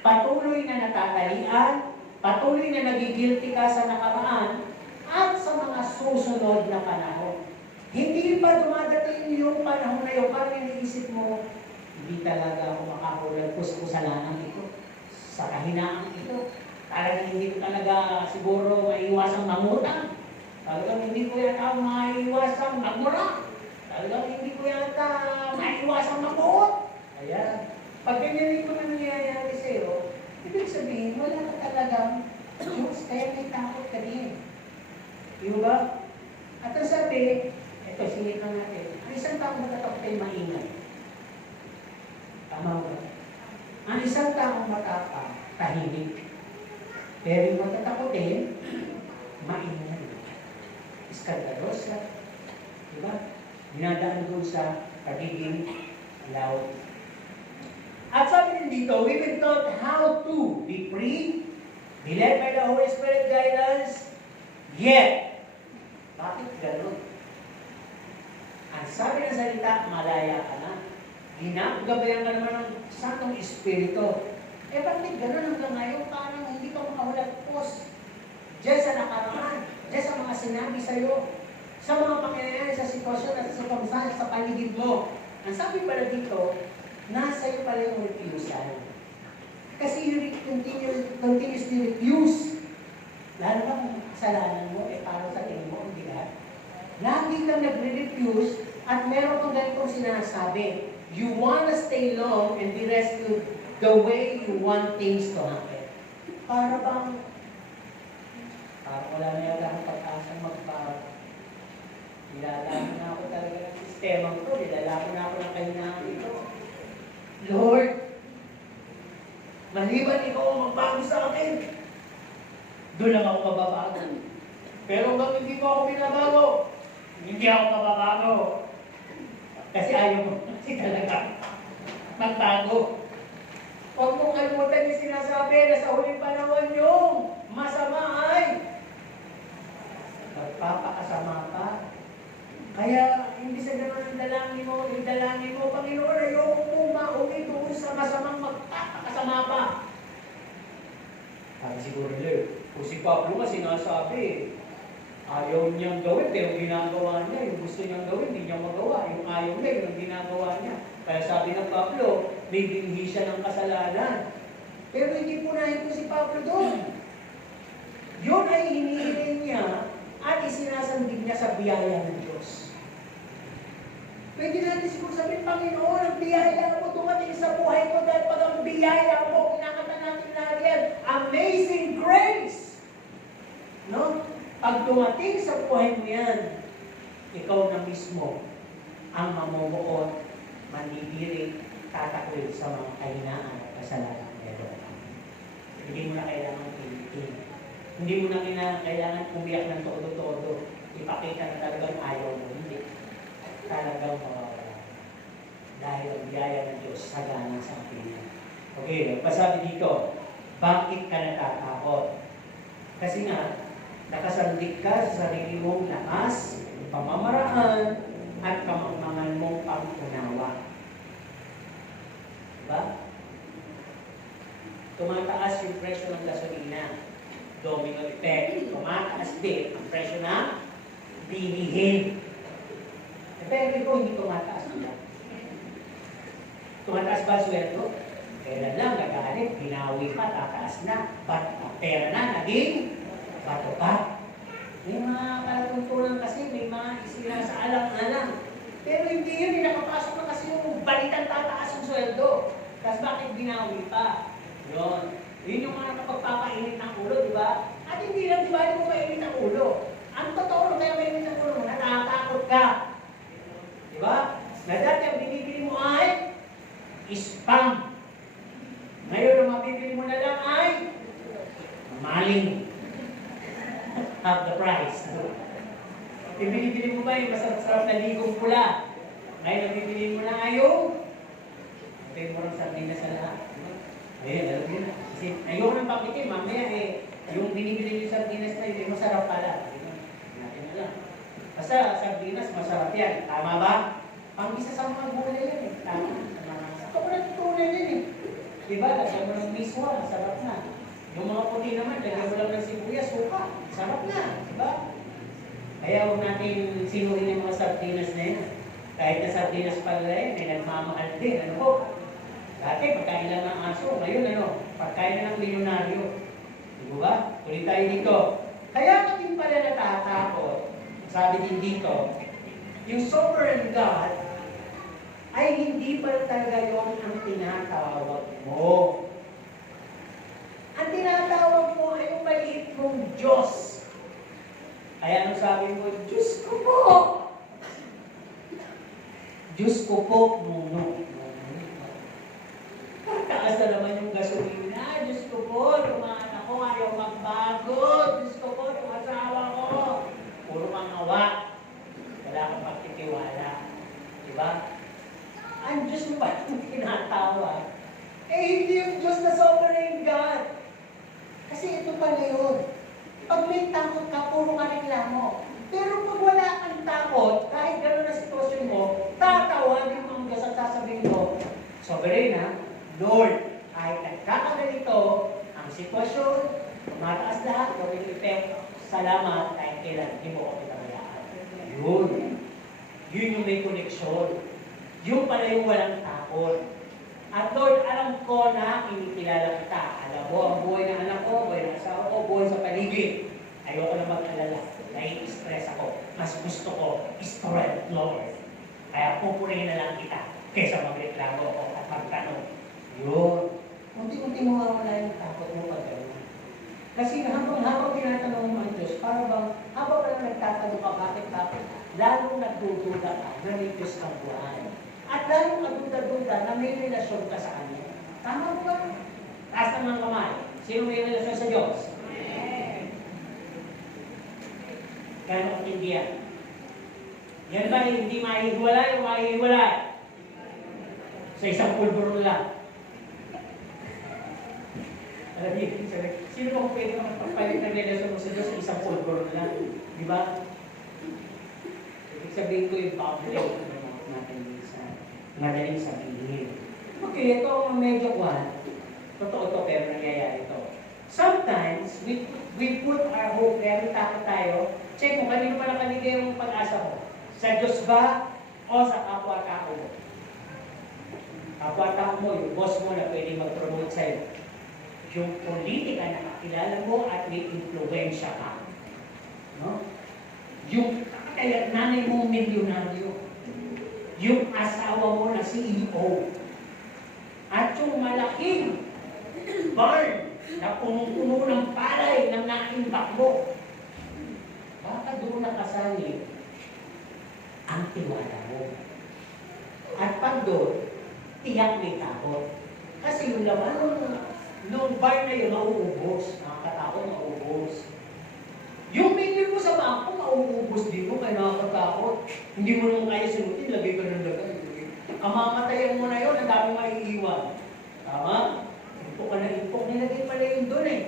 patuloy na natatalian, patuloy na nagigilty ka sa nakaraan, at sa mga susunod na panahon. Hindi pa dumadating yung panahon na yung parang iniisip mo, hindi talaga ako makakulag po sa kasalanan ito, sa kahinaan ito. Talagang hindi ko talaga siguro maiiwasang mamutang. Talagang hindi ko yata maiiwasang magmura. Talagang hindi ko yata maiiwasang mabuot. Ayan. Pag ganyan ito na nangyayari sa'yo, ibig sabihin, wala ka talagang Diyos, kaya may takot ka din. Di ba? At ang sabi, ito, singit lang natin, ang isang taong matatakot ay maingay. Tama ba? Ang isang taong matapang, tahimik. Pero yung matatakotin, maingay. Iskandalosa. Di ba? Dinadaan doon sa pagiging loud. At sabi din dito, we were taught how to be free, be led by the Holy Spirit guidance, yet, bakit gano'n? Ang sabi ng salita, malaya ka na. Ginagabayan ka naman ng Santong Espiritu. Eh, bakit gano'n hanggang ngayon? Parang hindi ka makawalag-pos. Diyan sa nakaraan, diyan sa mga sinabi sa'yo, sa mga pangyayari, sa sitwasyon at sa pamsahe, sa paligid mo. Ang sabi pala dito, nasa iyo pala yung refusal. Kasi you continuously refuse. Lalo ba kung kasalanan mo, para sa tingin mo, hindi ka? Lagi kang nagre-refuse at meron kang ganitong sinasabi. You wanna stay long and be rescued the way you want things to happen. Para wala na yata akong pag-asang magbago. Nilalako na ako talaga ng sistema ko, nilalako na ako ng kahinaan ito. Lord, maliban ikaw ang magbago sa akin, doon lang ako mababago. Pero hanggang hindi ko ako binabago, hindi ako mababago. Kasi ayaw mo kasi talaga magbago. Huwag mong kalimutan yung sinasabi na sa huling panahon yung masama ay magpapakasama pa. Kaya, hindi sa naman ang dalangin mo, Panginoon, ayoko po maungi doon sa masamang magpapakasama pa. Sabi siguro nila, kung si Pablo nga sinasabi, ayaw niyang gawin, pero ginagawa niya, yung gusto niyang gawin, hindi niya magawa, yung ayaw niya, yung ginagawa niya. Kaya sabi ng Pablo, may binhi siya ng kasalanan. Pero hindi punahin ko si Pablo doon. Yun ay hinihiling niya at isinasandig niya sa biyaya ng Diyos. Pwede natin siguro sabihin, Panginoon, ang biyaya mo dumating sa buhay ko dahil pag ang biyaya mo, kinakata natin lahat yan, amazing grace! No? Pag dumating sa buhay mo yan, ikaw na mismo ang mamumuot, mandidirig, tatakwil sa mga kahinaan at kasalanan meron. Hindi mo na kailangan pilitin. Hindi mo na kailangan umiyak ng todo-todo. Ipakita na talagang ayaw mo. Hindi. Talagang mawawala. Dahil ang biyaya ng Diyos sagana sa atin. Okay, pasabi dito, bakit ka natatakot? Kasi nga, nakasandig ka sa sarili mong lakas, pamamaraan, at kamangmangan mong pang-unawa. Diba? Tumataas yung presyo ng gasolina. Domino effect. Tumataas din ang presyo ng bilihin. Pero ko hindi tumataas nila. Tumataas ba sweldo? Kailan lang nagalit, binawi pa, tataas na. Pera na, naging bato pa. May mga kalatuntunan kasi, may mga isila sa alang-alang. Pero hindi yun, nakapasok na kasi yung balitan tataas yung sweldo. Tapos bakit binawi pa? Yun. Yun yung mga nakapagpapainit ng ulo, di ba? At hindi lang, di ba, hindi mo mainit ang ulo. Ang totoo, kaya mainit ang ulo mo, natatakot ka. Di ba? Na dati ang binibili mo ay spam. Ngayon, ang mabibili mo na lang ay maling. Half the price. Ibili-bili mo ba yung masarap-sarap na ligong pula? Ngayon, nabibili mo na ngayon. Okay, mo lang sardinas sa lahat. Ayun, alam mo na. Kasi ayoko nang pakitin, mamaya yung binibili yung sardinas na yun, masarap pala. Natin na lang. Basta sardinas, masarap yan. Tama ba? Pang-isa sa mga gulay yan eh. Tama. Ito ko na tutunan yan eh. Diba? Lagyan mo ng miswa, sarap na. Yung mga puti naman, lagyan mo lang ng sibuyas, suka. Sarap na. Diba? Kaya huwag natin sinuhin yung mga sardinas na yan. Kahit na sardinas pala yan, may nagmamahal din. Ano po? Dati, pagkain lang ng aso. Ngayon, pagkain na ng milyonaryo. Diba ba? Ulit tayo dito. Kaya ka din pala natatakot. Sabi din dito, yung sovereign God ay hindi pa talaga yun ang tinatawag mo. Ang tinatawag mo ay yung maliit mong Diyos. Kaya nung sabi mo, Diyos ko po! Diyos ko po, muno. Taas na naman yung gasolina. Diyos ko po, yung mga anak ko ayaw magbago. Diyos ko po, yung asawa ko. Puro kang awa. Wala kang pagtitiwala. Diba? Ang Diyos mo ba yung tinatawag? Hindi yung Diyos na sovereign God. Kasi ito pala yun. Pag may takot ka, puro ka reklamo. Pero pag wala kang takot, kahit gano'n na sitwasyon mo, tatawagin mo ang Diyos at sasabihin mo, sovereign ha, Lord, kahit nagkakaganito ang sitwasyon, mataas lahat, gawin effect, salamat, kahit kailan, hindi mo ako pitabayaan. Yun. Yun yung may koneksyon. Yun pala yung walang takot. At Lord, alam ko na kinikilala kita. Alam mo, ang buhay ng anak ko, buhay ng asawa ko, buhay sa paligid. Ayoko na mag-alala. Nai-stress ako. Mas gusto ko, strength, Lord. Kaya pupurihin na lang kita kaysa magreklamo ko at magtanong. Yun. Unti-unti mo mawala yung takot mo pag gano'n. Kasi habang tinatanong mo ang Diyos, para bang habang ka lang nagtatanong ka, bakit? Lalong nagdududa ka na may Diyos kang buhay. At lalong nagduda-duda na may relasyon ka sa Kanya. Tama mo ba? Taas naman kamay. Sino may relasyon sa Diyos? Gano'n ang hindi yan? Yan ba hindi mahihiwalay o mahihiwalay? Sa isang pulburo lang. Alam niyo, sino ba kung pwede magpapalit ng relasyon mo sa Diyos sa isang pulburo lang? Di ba? Ibig sabihin ko yung boundary natin sa madaling sabihin. Okay, ito ang medyo kwan. Totoo to, pero nangyayari ito. Sometimes, we put our hope, kaya takot tayo. Check mo, kanino pa nakaligay yung pag-asa mo? Sa Diyos ba o sa kapwa-tao mo? Kapwa-tao mo, yung boss mo na pwede mag-promote sa'yo. Yung politika na kakilala mo at may influensya ka. No? Yung kaya nanay mo milyonaryo. Yung asawa mo na CEO. At yung malaking barn na punong-puno ng palay ng naimbak mo. Baka doon nakasali ang tiwala mo. At pag doon, tiyak may takot. Kasi yung laman nung bar na yun, mauubos. Nakakatakot, mauubos. Yung menu mo sa bangko, mauubos din mo, kaya nakakatakot. Hindi mo naman kaya sunutin, lagay ka ng lagay. Kamamatayan mo na yun, ang dami maiiwan. Tama? Impok ka na impok, nilagay pala yun doon eh.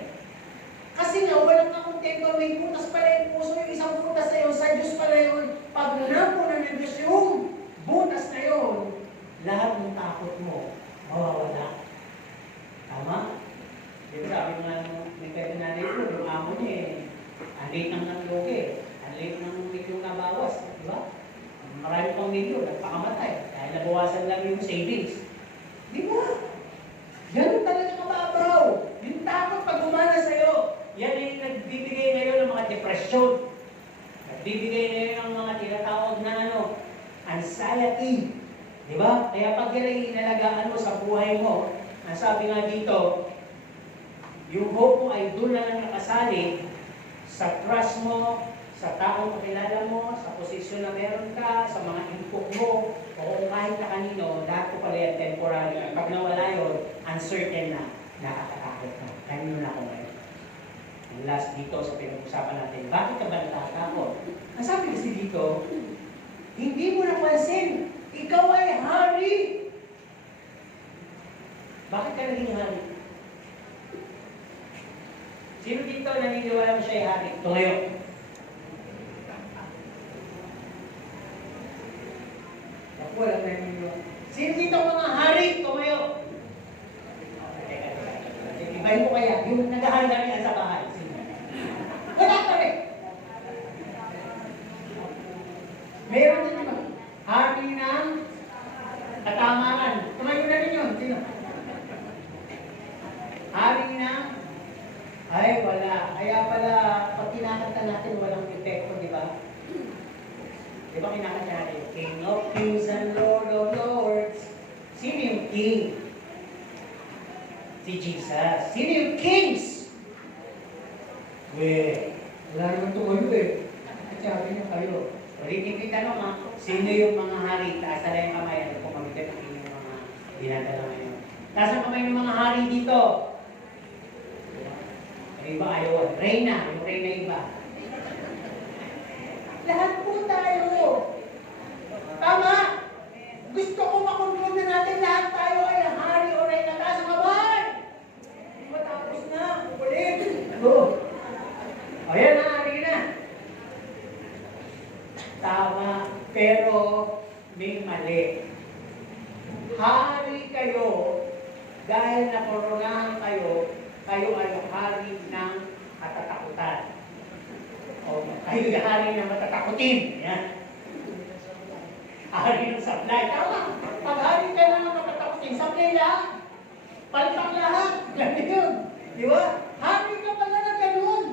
Kasi nga, walang kakontento, may putas pala yung puso, yung isang putas na yun, sa Diyos pala yun. Pag napo na ng Diyos yung butas na yun, lahat ng takot mo, mawawala. Tama? Dito sabi nga, may pwede nanay ko, yung amo niya eh, ang late ng nangloge, ang late ng milyon na bawas, di ba? Marami pang milyon, nagpakamatay, dahil nabawasan lang yung savings. Di ba? kapag yan ay inalagaan mo sa buhay mo, ang sabi nga dito, yung hope mo ay doon na lang nakasali sa trust mo, sa taong kakilala mo, sa posisyon na meron ka, sa mga input mo, o kung kahit na kanino, lahat ko pala yan temporary. Pag nawala yun, uncertain na, nakakatakot na. Kanino na ako ngayon? Ang last dito sa pinag-usapan natin, bakit ka ba natatakot? Ang sabi kasi dito, hindi mo napansin, ikaw ay hari. Bakit ka naging hari? Sino dito naniniwala mo siya ay hari? Ito ngayon. Ako walang naniniwala. Sino dito mga hari? Ito ngayon. Ibahin mo kaya, yung naghahari kami sa bahay. Wala pa rin. Meron din naman. Hari ng katamaran. Tumayo na rin yun. Sino? Hari ng ay, wala. Kaya pala, pag kinakanta natin, walang epekto, di ba? Di ba kinakanta natin? King of Kings and Lord of Lords. Sino yung King? Si Jesus. Sino yung Kings? Wala naman tumayo eh. At sabi niya kayo. Ulitin kita no, sino yung mga hari? Taas na yung kamay. Ano po kami yung mga dinadala ngayon. Taas ang kamay ng mga hari dito. Iba ayaw. Reyna. Yung Reyna iba. Lahat po tayo. Tama. Gusto ko makontrol na natin lahat tayo ay hari o Reyna. Taas ang kamay. Matapos na. Ulit. Ayan na. Hari na. Tama. Pero may mali. Hari kayo dahil nakoronahan kayo, kayo ay hari ng katatakutan. O kayo ay hari ng matatakutin. Yan. Hari ng sablay. Tama. Pag hari ka ng matatakutin, sablay lang. Palpak lahat. Ganyan yun. Di ba? Hari ka pala na ganun.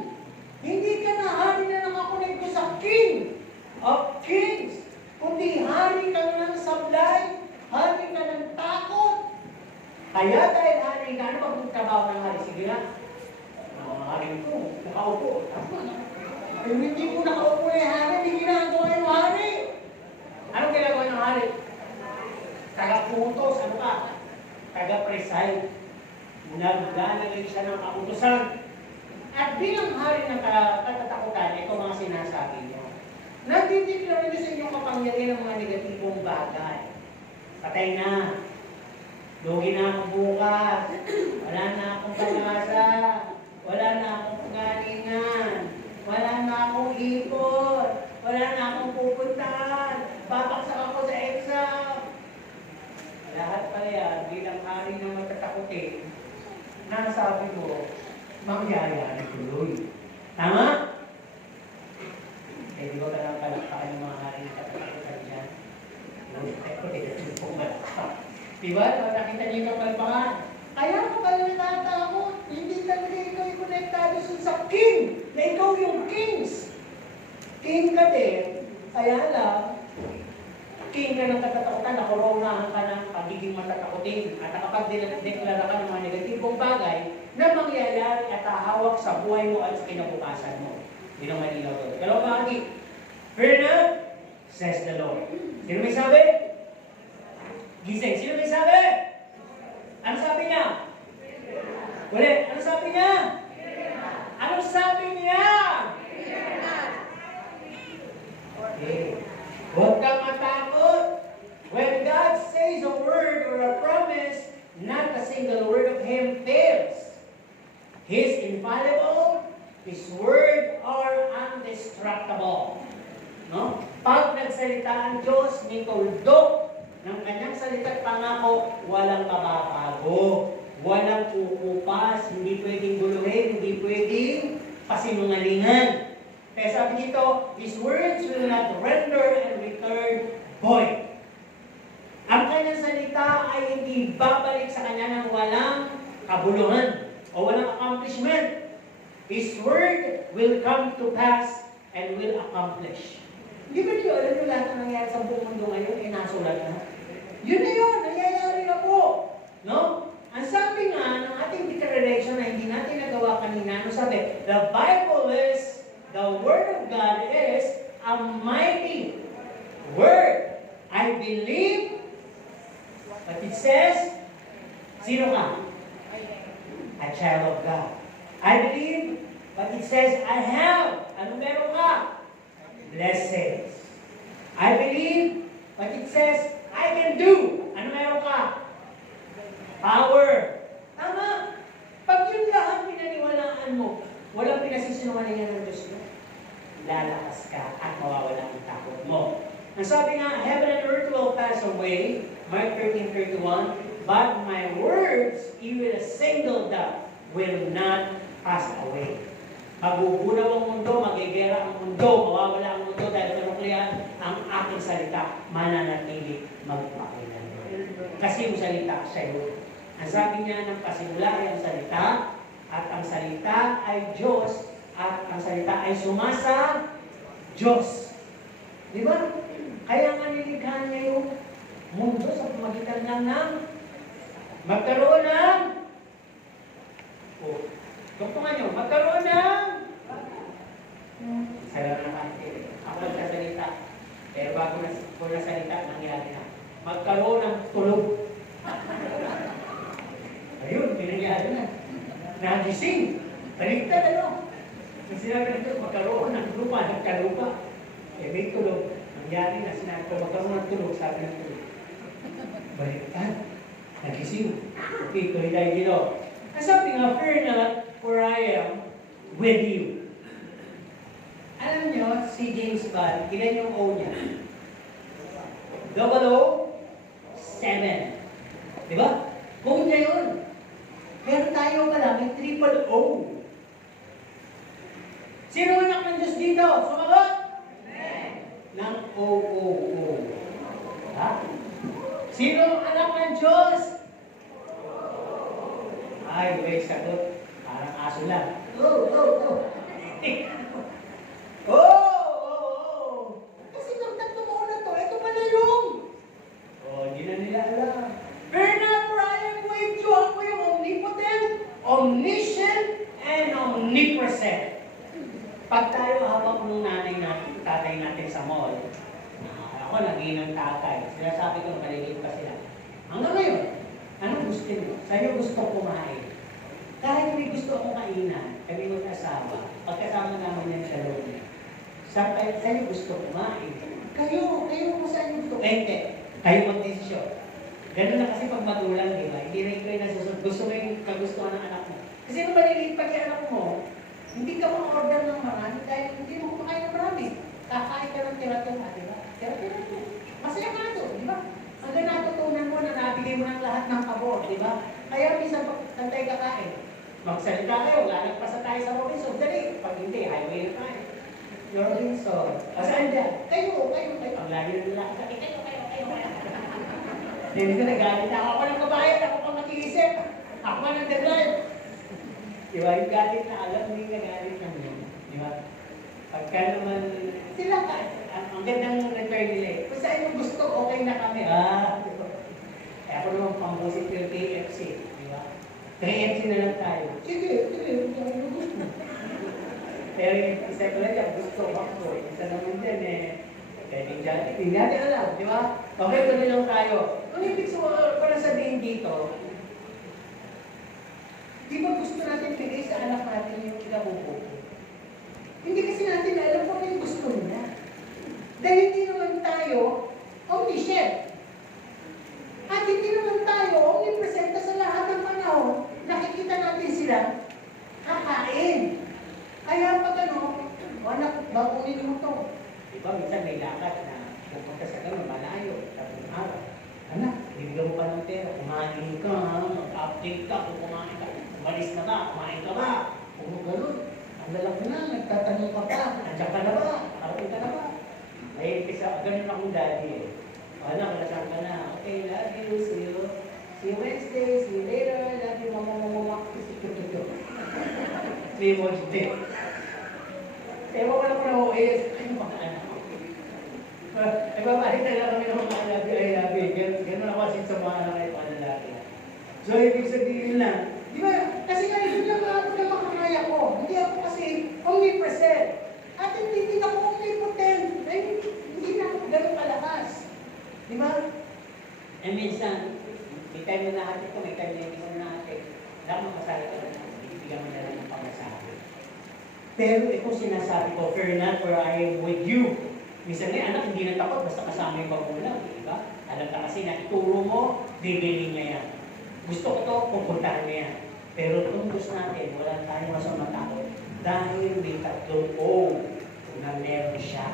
Hindi ka na hari na nakakunig ko sa King of Kings. Kundi hari ka na ng sablay. Hari ka ng takot. Kaya dahil hari ka, ano bang trabaho ng hari? Sige na. Mga hari ko, nakaupo. Yung hindi ko nakaupo na yung hari, hindi ginagawa yung hari. Anong ginagawa ng hari? Taga-putos, ano ka? Taga-preside. Naglalagay siya ng kautusan. At bilang hari ng katatakutan, ito mga sinasabi niya. Nandidiklara niyo sa inyong kapangyarihan ng mga negatibong bagay. Patay na. Lugi na akong bukas. Wala na akong pag-asa. Wala na akong pagalingan. Wala na akong ipon. Wala na akong pupuntahan. Babaksak ako sa exam. Lahat pala yan, bilang hari na matatakutin, nasabi mo, mangyayari tuloy. Tama? Eh, di ba ka lang palakpakan yung mga hari na katatakutan dyan? Diba? Nakita niyo yung kapalpakan. Kaya ka pala natatakot. Hindi talaga ikaw yung konektado sa King. Na ikaw yung Kings. King ka din. Kaya lang, King ka ng katatakutan, nakoronahan ka ng pagiging matatakutin. At nakapag-deklara ka ng mga negatibong bagay na mangyayari at hahawak sa buhay mo at sa kinabukasan mo. Hindi nang malinaw to. Pero bakit? Fear not, says the Lord. Sino may sabi? Gising. Sino may sabi? Ano sabi niya? Ulit. Ano sabi niya? Ano sabi niya? Okay. Huwag kang matakot. When God says a word or a promise, not a single word of Him fails. He's infallible. His word are indestructible. No? Pag nagsalita ang Diyos, ni tuldok ng kanyang salita at pangako, walang mababago, walang kukupas, hindi pwedeng guluhin, hindi pwedeng pasinungalingan. Kaya sabi dito, His words will not render and return void. Ang kanyang salita ay hindi babalik sa kanya ng walang kabuluhan o walang accomplishment. His word will come to pass and will accomplish. Hindi ba niyo alam yung lahat na nangyayari sa buong mundo ngayon, nasulat na? Yun na yun, nangyayari No? Ang sabi nga ng ating declaration na hindi natin nagawa kanina, ano sabi? The Bible is, the Word of God is a mighty Word. I believe, but it says, sino ka? A child of God. I believe, but it says, I have. Ano meron ka? Blessings. I believe, but it says, I can do. Ano meron ka? Power. Tama. Pag yun lahat pinaniwalaan mo, walang pinasisinungalingan ng Diyos mo, lalakas ka at mawawala ang takot mo. Ang sabi nga, heaven and earth will pass away, Mark 13:31, but my words, even a single dot, will not pass away. Magugunaw ang mundo, magigera ang mundo, mawawala ang mundo dahil sa nuklear, ang aking salita mananatili magpakailanman. Kasi yung salita siya yun. Ang sabi niya ng pasimula ay ang salita, at ang salita ay Diyos, at ang salita ay sumasa Diyos. Di ba? Kaya nga nilikha niya yung mundo sa pamagitan lang ng magkaroon ng tungtungan nyo, magkaroon ng salamat na kante. Ako nagsasalita. Pero bago na salita, nangyari na. Magkaroon ng tulog. Ayun, pinangyari na. Nagising. Taligtad ano? Yung sinabi nito, magkaroon ng lupa, nagkalupa. May tulog. Nangyari na, sinabi ko, magkaroon ng tulog, sabi ng tulog. Baliktad. Nagising. Okay, tuloy tayo dito. Ang sabi nga, fear not, for I am with you. Alam nyo, si James Bond, ilan yung O niya? 007. Diba? Code niya yun. Pero tayo pala, may triple O. Sino anak ng Diyos dito? Sumagot? Ng O-O-O. Ha? Sino anak ng Diyos? Ay, may sagot. Parang aso lang. Kasi itong tatlong mo na to, ito pala yung. Hindi na nila alam. Fear not, for I am with you. Ako yung omnipotent, omniscient, and omnipresent. Pag tayo hawak ng nanay natin, tatay natin sa mall, ako naging ng tatay. Sinasabi ko, maliliit pa sila. Hanggang ngayon, anong gusto nyo? Sa'yo gusto kumain. Kahit may gusto akong kainan, kami mag-asawa, pagkasama namin yan sa loob niya. Sa'yo gusto kumain. Kayo kung saan yung gusto. Hindi. Kayo mag-desisyon. Ganun na kasi pag magulang, di ba? Hindi rin kayo nasusunod. Gusto mo yung kagustuhan ng anak mo. Kasi kung maliliit pa yung anak mo, hindi ka ma-order ng marami dahil hindi mo kumakain ng marami. Kakain ka ng tira-tira, di ba? Tira-tira mo. Masaya ka na to, di ba? Hanggang natutunan mo na nabigay mo ng lahat ng pabor, di ba? Kaya minsan pag tantay kakain, magsalita kayo, lalagpasa tayo sa Robinson. Dali, pag hindi, highway na tayo. Robinson. Saan dyan? Kayo. Ang lagi na nila, kayo. Hindi ko nagalit na ako ng kabayan, ako pang mag-iisip. Ako pa nag-drive. Diba, yung galit na alam mo yung nagalit ng yun. Diba? Pagka naman, sila ka, ang gandang return nila eh. Kung saan yung gusto, okay na kami. Diba? Kaya ako naman pambusit yung KFC. Diba? 3FC na lang tayo. Sige, yung gusto. Pero yung isa ko lang dyan, gusto, bakto. Isa naman dyan pwedeng dyan. Hindi natin alam, di ba? Okay, tuloy lang tayo. Ang ibig ko sabihin dito, di ba gusto natin bigay sa anak natin yung kinabubuo? Hindi kasi natin alam kung yung gusto nila. Dahil hindi naman tayo omniscient. At hindi naman tayo omnipresent sa lahat ng panahon. Nakikita natin sila kakain. Kaya pag anak, bagunin mo to. Diba, minsan may lakad na pupunta sa gano'n, malayo, tatlong araw. Anak, bibigyan mo pa ng pera, kumain ka, mag-update ka, kung kumain ka, umalis na ba, kumain ka ba? Kung gano'n, ang lalaki na, nagtatanong ka pa, nandiyan ka na ba, karating ka na ba? Ay, kisa, gano'n akong daddy eh. Anak, lasang ka na, okay, love you, see you Wednesday, see you later, love you, mama, see you Wednesday. Ewan ko lang kung na-OAS, ano pa ka anak? Nagbabalik na lang kami ng mga labi ay labi. Ganun ako kasi sa mga anak ay mga lalaki. So, ibig sabihin lang, di ba? Kasi nga, yun lang ako na makamaya ko. Hindi ako kasi omnipresent. At hindi ako omnipotent. Ay, hindi na ako ganun kalakas. Di ba? Eh, minsan, may time na natin ito, may time na hindi ko na natin. Wala kang makasali ka na, bibigyan mo na lang ng pamasahe. Pero itong sinasabi ko, fear not, for I am with you. Minsan nga, anak, hindi na takot, basta kasama yung magulang. Di ba? Alam ka kasi na ituro mo, bibili niya yan. Gusto ko to, pupuntahan niya yan. Pero itong gusto natin, wala tayong masama takot. Dahil may tatlong O na meron siya.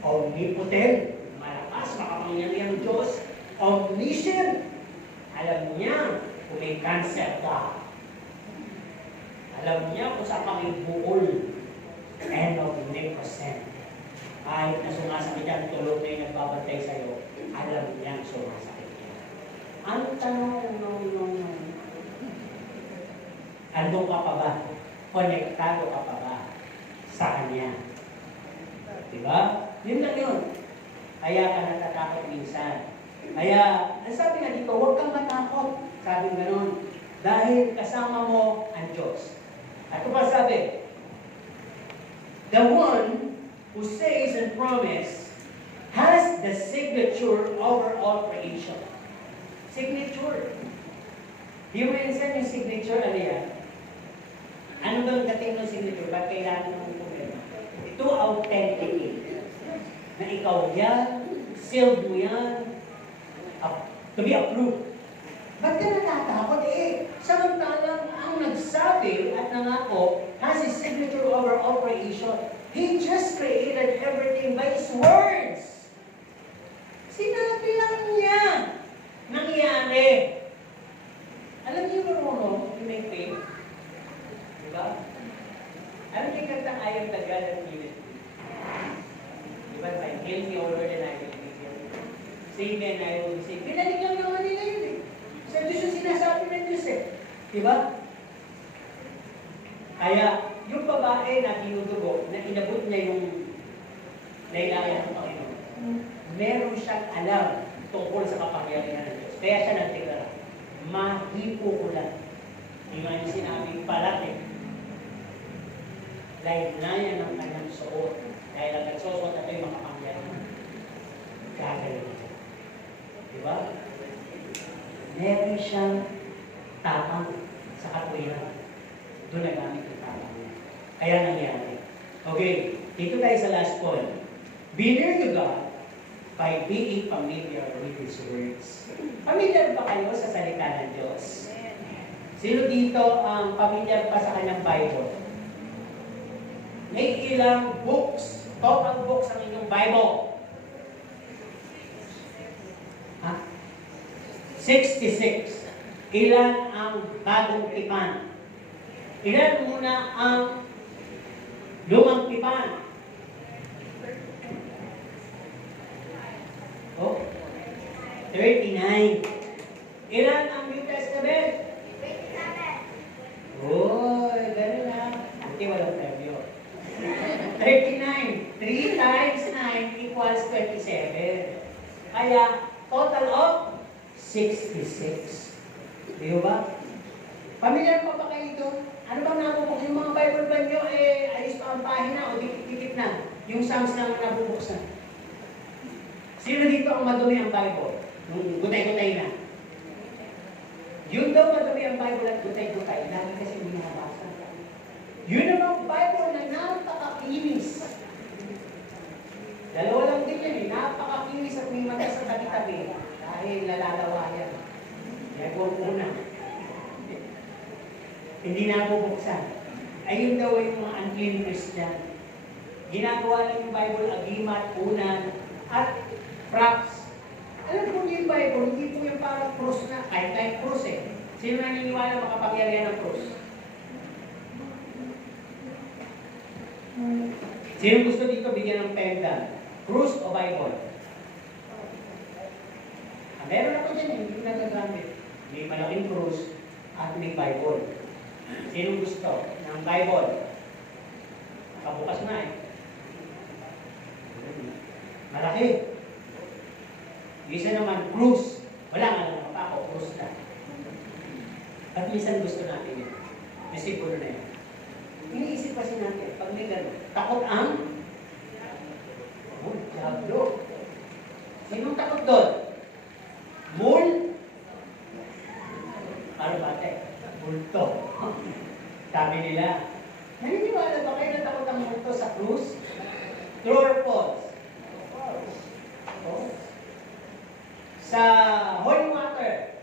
Omnipotent, malakas, makapangyarihan ng Diyos. Omniscient, alam niya kung may cancer ka. Alam niya kung saan ka may buol. And omnipresent. Kahit na sumasakit yan, tulog na yung nagbabantay sa'yo, alam niya sumasakit yan. Ang tanong, no. Andun ka pa ba? Konektado ka pa ba sa Kanya? Diba? Yun lang yun. Kaya ka natatakot minsan. Kaya, ang sabi nga dito, huwag kang matakot. Sabi ganun. Dahil kasama mo ang Diyos. At ito pa sabi, the one who says and promise has the signature over all creation. Signature. Di mo minsan yung signature, ano yan? Ano bang dating ng signature? Ba't kailangan ng problema? Ito authenticate. Na ikaw yan, sealed mo yan, to be approved. Ba't ka natatakot samantalang ang nagsabi at nangako has his signature over all creation. He just created everything by His words. Sinabi lang niya. Nangyari. Alam niyo marunong, you may faith. Diba? Alam niyo kanta, I am the God that giveth me. Diba? Heal me, O Lord, and I will be healed. Save me and I will be saved. Pinalig lang naman nila yun Sa Diyos yung sinasabi ng Diyos Diba? Kaya, yung babae na tinudugo, na inabot niya yung laylayan ng Panginoon, meron siyang alam tungkol sa kapangyarihan ng Diyos. Kaya siya nagtikara, mahipo ko lang. Yung nga yung sinabi, palate. Laylayan ng kanyang suot. Dahil ang nagsusot at yung makapangyarihan. Gagawin niya. Diba? Meron siyang tapang sa katuwiran. Doon nagamit yung tapang niya. Kaya nangyari. Okay, dito tayo sa last point. Be near to God by being familiar with His words. Familiar ba kayo sa salita ng Diyos? Sino dito ang familiar pa sa kanyang Bible? May ilang books, total books ang inyong Bible? 66. Ilan ang bagong tipan? Ilan muna ang lumang tipan? Oh, 39. Ilan ang New Testament? 27. Oh, ganun lang. Hindi walang preview. 39. 3 times 9 equals 27. Kaya, total of 66. Di ba? Pamilyar pa ba kayo ito? Ano bang nabubuksan? Yung mga Bible ba nyo, ayos pa ang pahina o dikit-dikit na? Yung Psalms lang ang nabubuksan. Sino dito ang madumi ang Bible? Nung gutay-gutay na. Yun daw madumi ang Bible at gutay-gutay. Lagi kasi hindi nakabasa. Yun ang Bible na napakakinis. Dalawa lang din yan napakakinis at may mata sa tabi-tabi. Dahil lalalawayan. Nagpupuna. Hindi nabubuksan. Ayun daw yung mga unclean Christian. Ginagawa lang yung Bible, agimat, unan, at props. Alam po niyo yung Bible, hindi po yung parang cross na, kahit cross Sino naniniwala makapangyarihan ng cross? Sino gusto dito bigyan ng pendant? Cross o Bible? Meron ako dyan hindi ko nagagamit. May malaking cross at may Bible. Sino gusto ng Bible? Nakabukas na Malaki. Isa naman, cross. Wala nga naman pa ako, cross na. Takot ang? Oh, diablo. Sinong takot doon? Mul? Ano ba, te? Multo. Sabi nila, naniniwala ba kayo na takot ang multo sa krus? True or false? False. Sa holy water?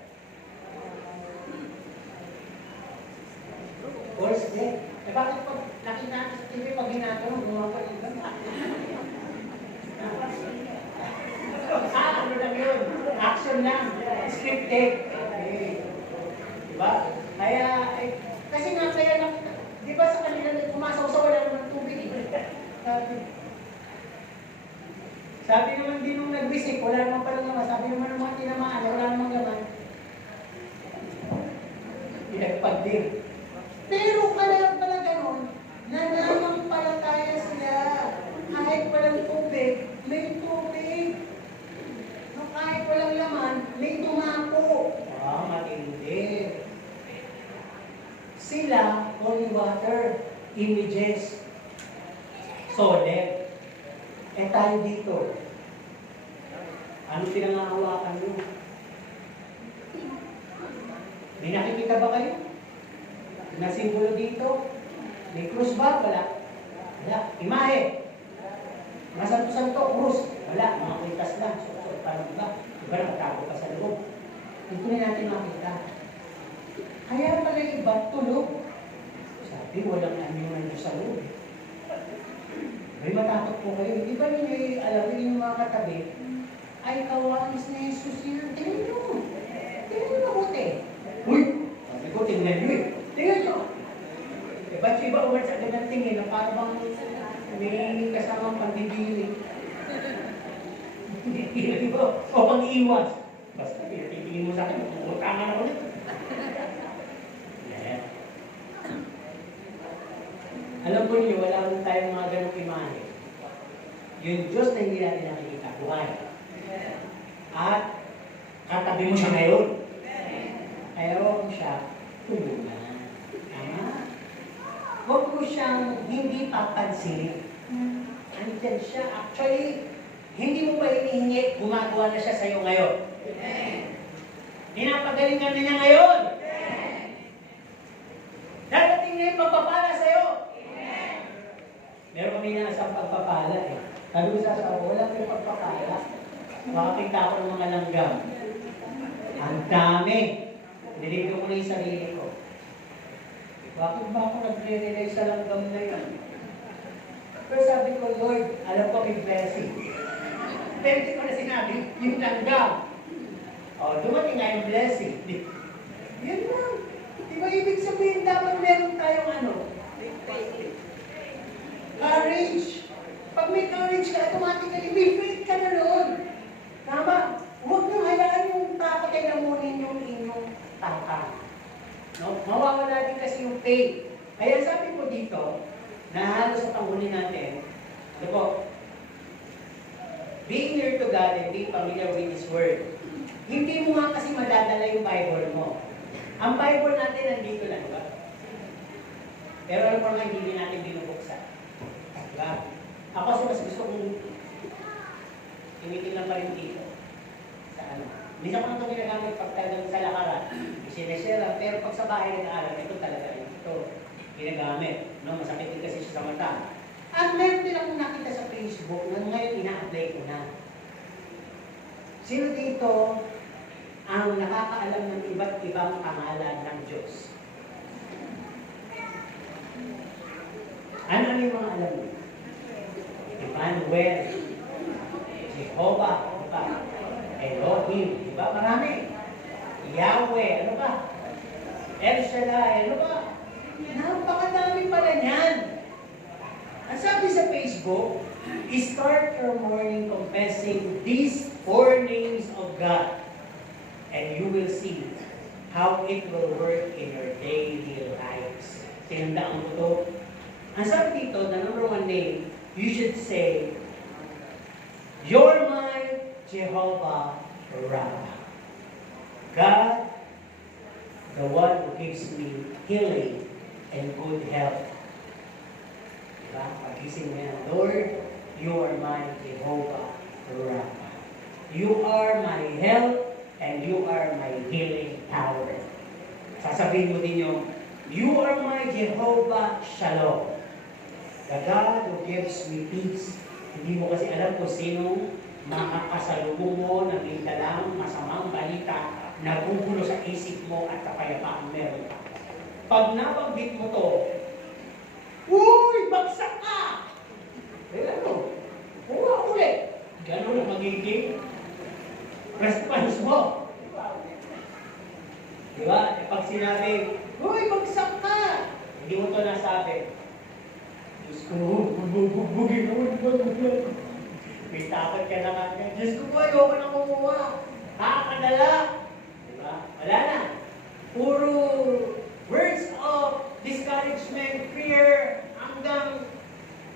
False din. Eh bakit pag nakita natin sa TV, pag ginagawa, gumawa yung ganda? Ano lang yun? Action lang. Scripted. Okay. Diba? Kaya, kasi nga kaya nakita, di ba sa kanila pumasaw-saw, wala naman tubig. Sabi naman din nung nag-visit, wala naman pala naman. Sabi naman ng mga tinamaan, wala naman naman. Pinagpag din. Pero pala ganon, nananampalataya sila. Kahit walang tubig, may tubig. No, kahit walang laman, may tumako. Matindi. Sila, holy water, images, solid. Eh tayo dito. Ano pinangahawakan nyo? May nakikita ba kayo? Na simbolo dito? May krus ba? Wala. Wala. Imahe. Mga santo-santo, krus. Wala. Mga kwitas lang. So, parang iba. Iba nagtago pa sa loob. Ito na natin makita. Kaya pala iba, tulog. Sabi, walang anyunan nyo sa loob. May matakot po kayo. Di ba ninyo alam yung mga katabi? Ay, kawanis na Jesus yan. Tingnan nyo. Tingnan nyo mabuti. Uy! Sabi ko, tingnan nyo eh. Tingnan nyo. Eh, ba't yung iba umalis agad ng tingin na parang may kasamang pagdibili? Hindi ko. O pang-iwas. Basta titingin mo sa akin, utangan ako nito. Yeah. Alam po niyo, wala naman tayong mga ganong imahe. Yung Diyos na hindi natin nakikita, buhay. At katabi mo siya ngayon. Kaya huwag mo siya tulungan. Tama? Huwag mo siyang hindi papansin. Andyan siya. Actually, hindi mo pa hinihingi, gumagawa na siya sa'yo ngayon. Pinapagalingan na niya ngayon. Dadating na yung pagpapala sa'yo. Meron kami nga sa pagpapala eh. Sabi ko sa asawa, wala kayong pagpapala. Makakita ako ng mga langgam. Ang dami. Nilibyo ko na yung sarili ko. Bakit ba ako nagre-relay sa langgam na yun? Pero sabi ko, Lord, alam ko may blessing. Pero hindi ko na sinabi, yung langgam. O, dumating nga yung blessing. Yan lang. Diba ibig sabihin, dapat meron tayong ano? Courage. Pag may courage ka, automatically may faith ka na noon. Tama? Huwag nyo hayaan yung takot ay lamunin yung inyong takot. No? Mawawala din kasi yung faith. Kaya sabi ko dito, na halos sa panghuli natin, ano po, being near to God and being familiar with His Word. Hindi mo nga kasi madadala yung Bible mo. Ang Bible natin nandito lang, diba? Pero alam ko naman, hindi natin binubuksan. Diba? Ako kasi mas gusto kong tinitingnan pa rin dito. Sa ano. Minsan ko na ito ginagamit pag talagang sa lakaran. Isinesera, pero pag sa bahay nag-aaral, ito talaga rin. Ito, ginagamit. No? Masakit din kasi siya sa mata. At meron din akong nakita sa Facebook na ngayon ina-apply ko na. Sino dito ang nakakaalam ng iba't ibang pangalan ng Diyos? Ano yung mga alam mo? Emmanuel, Jehovah, diba? Elohim, diba? Marami. Yahweh, ano ba? El Shaddai, ano ba? Napakadami pala niyan. Ang sabi sa Facebook, start your morning confessing these 4 names of God, and you will see how it will work in your daily lives. Tinandaan mo ito. Ang sabi dito, the number 1 name, you should say, "You're my Jehovah Rapha." God, the one who gives me healing and good health. Diba? Pagising mo yan, Lord, you are my Jehovah Rapha. You are my help and you are my healing power. Sasabihin mo din yung, you are my Jehovah Shalom. The God who gives me peace. Hindi mo kasi alam kung sinong makakasalubong mo na may dalang masamang balita na gugulo sa isip mo at kapayapaan meron ka. Pag nabanggit mo to, uy, bagsak ka! Eh ano? Huwag ulit. Gano'n ang magiging response mo. Diba? E pag sinabi, uy, bagsak ka! Hindi mo to nasabi. Diyos ko, bugbugin ako. May takot ka na nga. Diyos ko po, ayoko na kumuha. Nakakadala. Diba? Wala na. Puro words of discouragement, fear, hanggang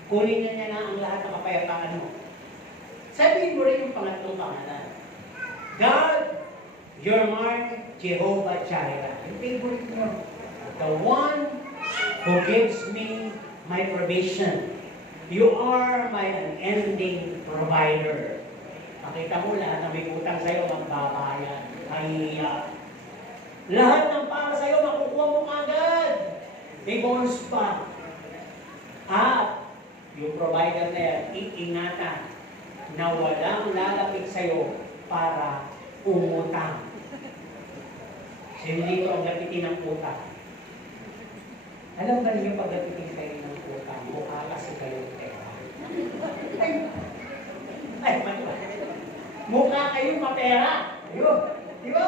kunin na niya na ang lahat ng kapayapaan mo. Sabihin mo rin yung pangatlong pangalan. God, you're my Jehovah Jireh. Yung favorite mo. The one who gives me my provision. You are my unending provider. Makita mo lahat na may utang sa'yo, magbabayad. Kaya, lahat ng para sa'yo, makukuha mo agad. May bonus pa. At, yung provider na yan, iingatan na walang lalapit sa'yo para umutang. Sino dito ang lapitin ng utang? Alam ba niyo pag lapitin kayo ng utang, mukha kasi kayo pera. Ay, mukha kayo mapera. Ayun. Di ba?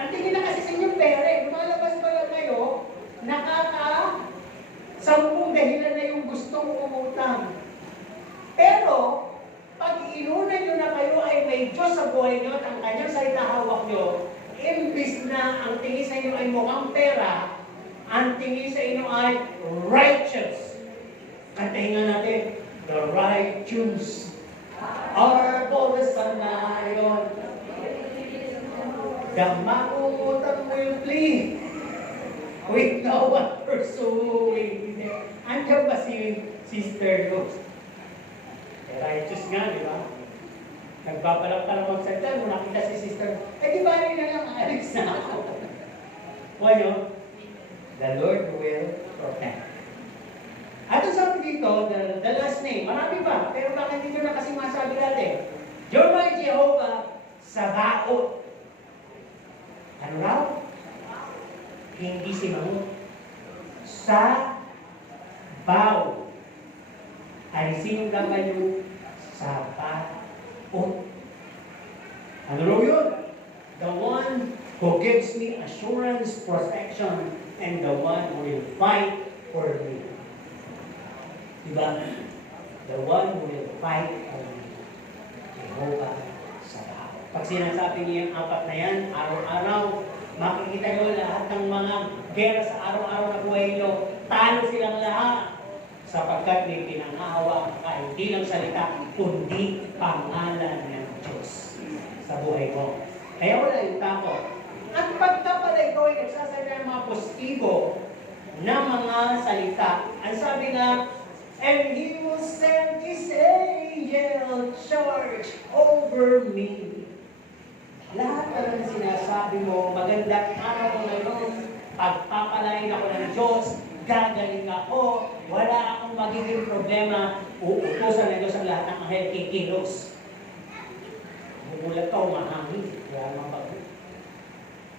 Ang tingin na kasi sa inyong pera, lumalabas pa lang kayo, sampung dahilan na yung gustong umutang. Pero, pag inunan nyo na kayo ay may Diyos sa buhay nyo at ang kanyang salita hawak nyo, imbis na ang tingin sa inyo ay mukhang pera, ang tingin sa inyo ay righteous. Kantahin nga natin, the righteous are bold sa nayon. The mangungutang will flee with no one pursuing. Andiyan ba si Sister Rose? Righteous nga, di ba? Nagbabalak pa lang magsalita, kung nakita si Sister, di ba rin na lang aalis na ako? Wala, the Lord will protect. At ang sabi dito, the last name, marami pa, pero bakit dito na kasi masabi natin? You're my Jehovah Sabaoth. Ano raw? Hindi si Mahut. Sabaoth. Ay sinong W? Sabaoth. Ano raw yun? The one who gives me assurance, protection, and the one who will fight for me. Diba? The one who will fight for me. Jehovah Sabaoth. Pag sinasabi niya yung apat na yan, araw-araw, makikita nyo lahat ng mga gera sa araw-araw na buhay nyo, talo silang lahat. Sapagkat may pinangahawa ka, hindi lang salita, kundi pangalan ng Diyos sa buhay mo. Kaya wala yung takot. At pagka pala ikaw ay nagsasalita ng mga positibo na mga salita, ang sabi nga, and He will send His angel charge over me. Lahat na lang sinasabi mo, magandang araw mo ngayon, pagpapalain ako ng Diyos, gagaling ako, wala akong magiging problema, uutusan ng Diyos ang lahat ng anghel kikilos. Bumulat ka, umahangin, wala namang bago.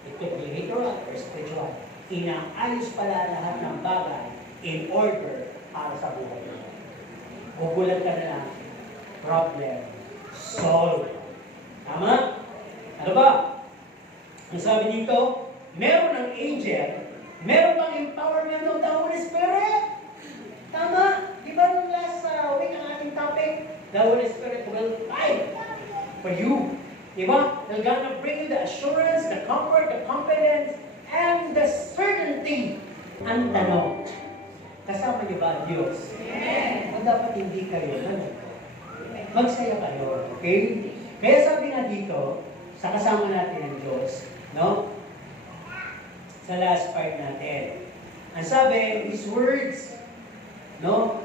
It could be literal or spiritual. Inaayos pala lahat ng bagay in order para sa buhay. Bubulat ka na lang, problem solved. Tama? Ano ba? Ang sabi dito, meron ng angel, meron pang empowerment of the Holy Spirit. Tama? Di ba nung last week ang ating topic, the Holy Spirit will fight for you. Di ba? They're gonna bring you the assurance, the comfort, the confidence, and the certainty. Ang tanong, kasama niyo ba ang Diyos? O dapat hindi kayo, ano? Magsaya kayo, okay? Kaya sabi nga dito, sa kasama natin ang Diyos, no? Sa last part natin. Ang sabi, His words, no?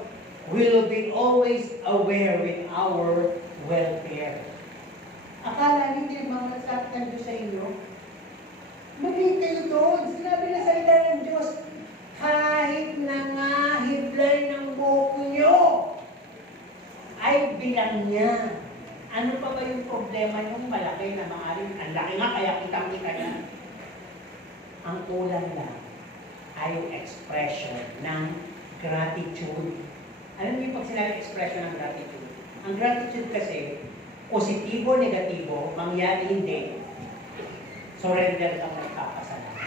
will be always aware with our welfare. Akala niyo hindi mamalasakit ng Diyos sa inyo? Mali kayo doon. Sinabi na salita ng Diyos, kahit nangahiblay ng buhok nyo, ay bilang niya. Ano pa ba yung problema yung malaki na maaaring, ang laki nga kaya kitang-kita niya. Ang kulang lang ay yung expression ng gratitude. Alam niyo pag sinabi expression ng gratitude? Ang gratitude kasi, positibo, negatibo, mangyari hindi. Surrender ka magpapasalamat.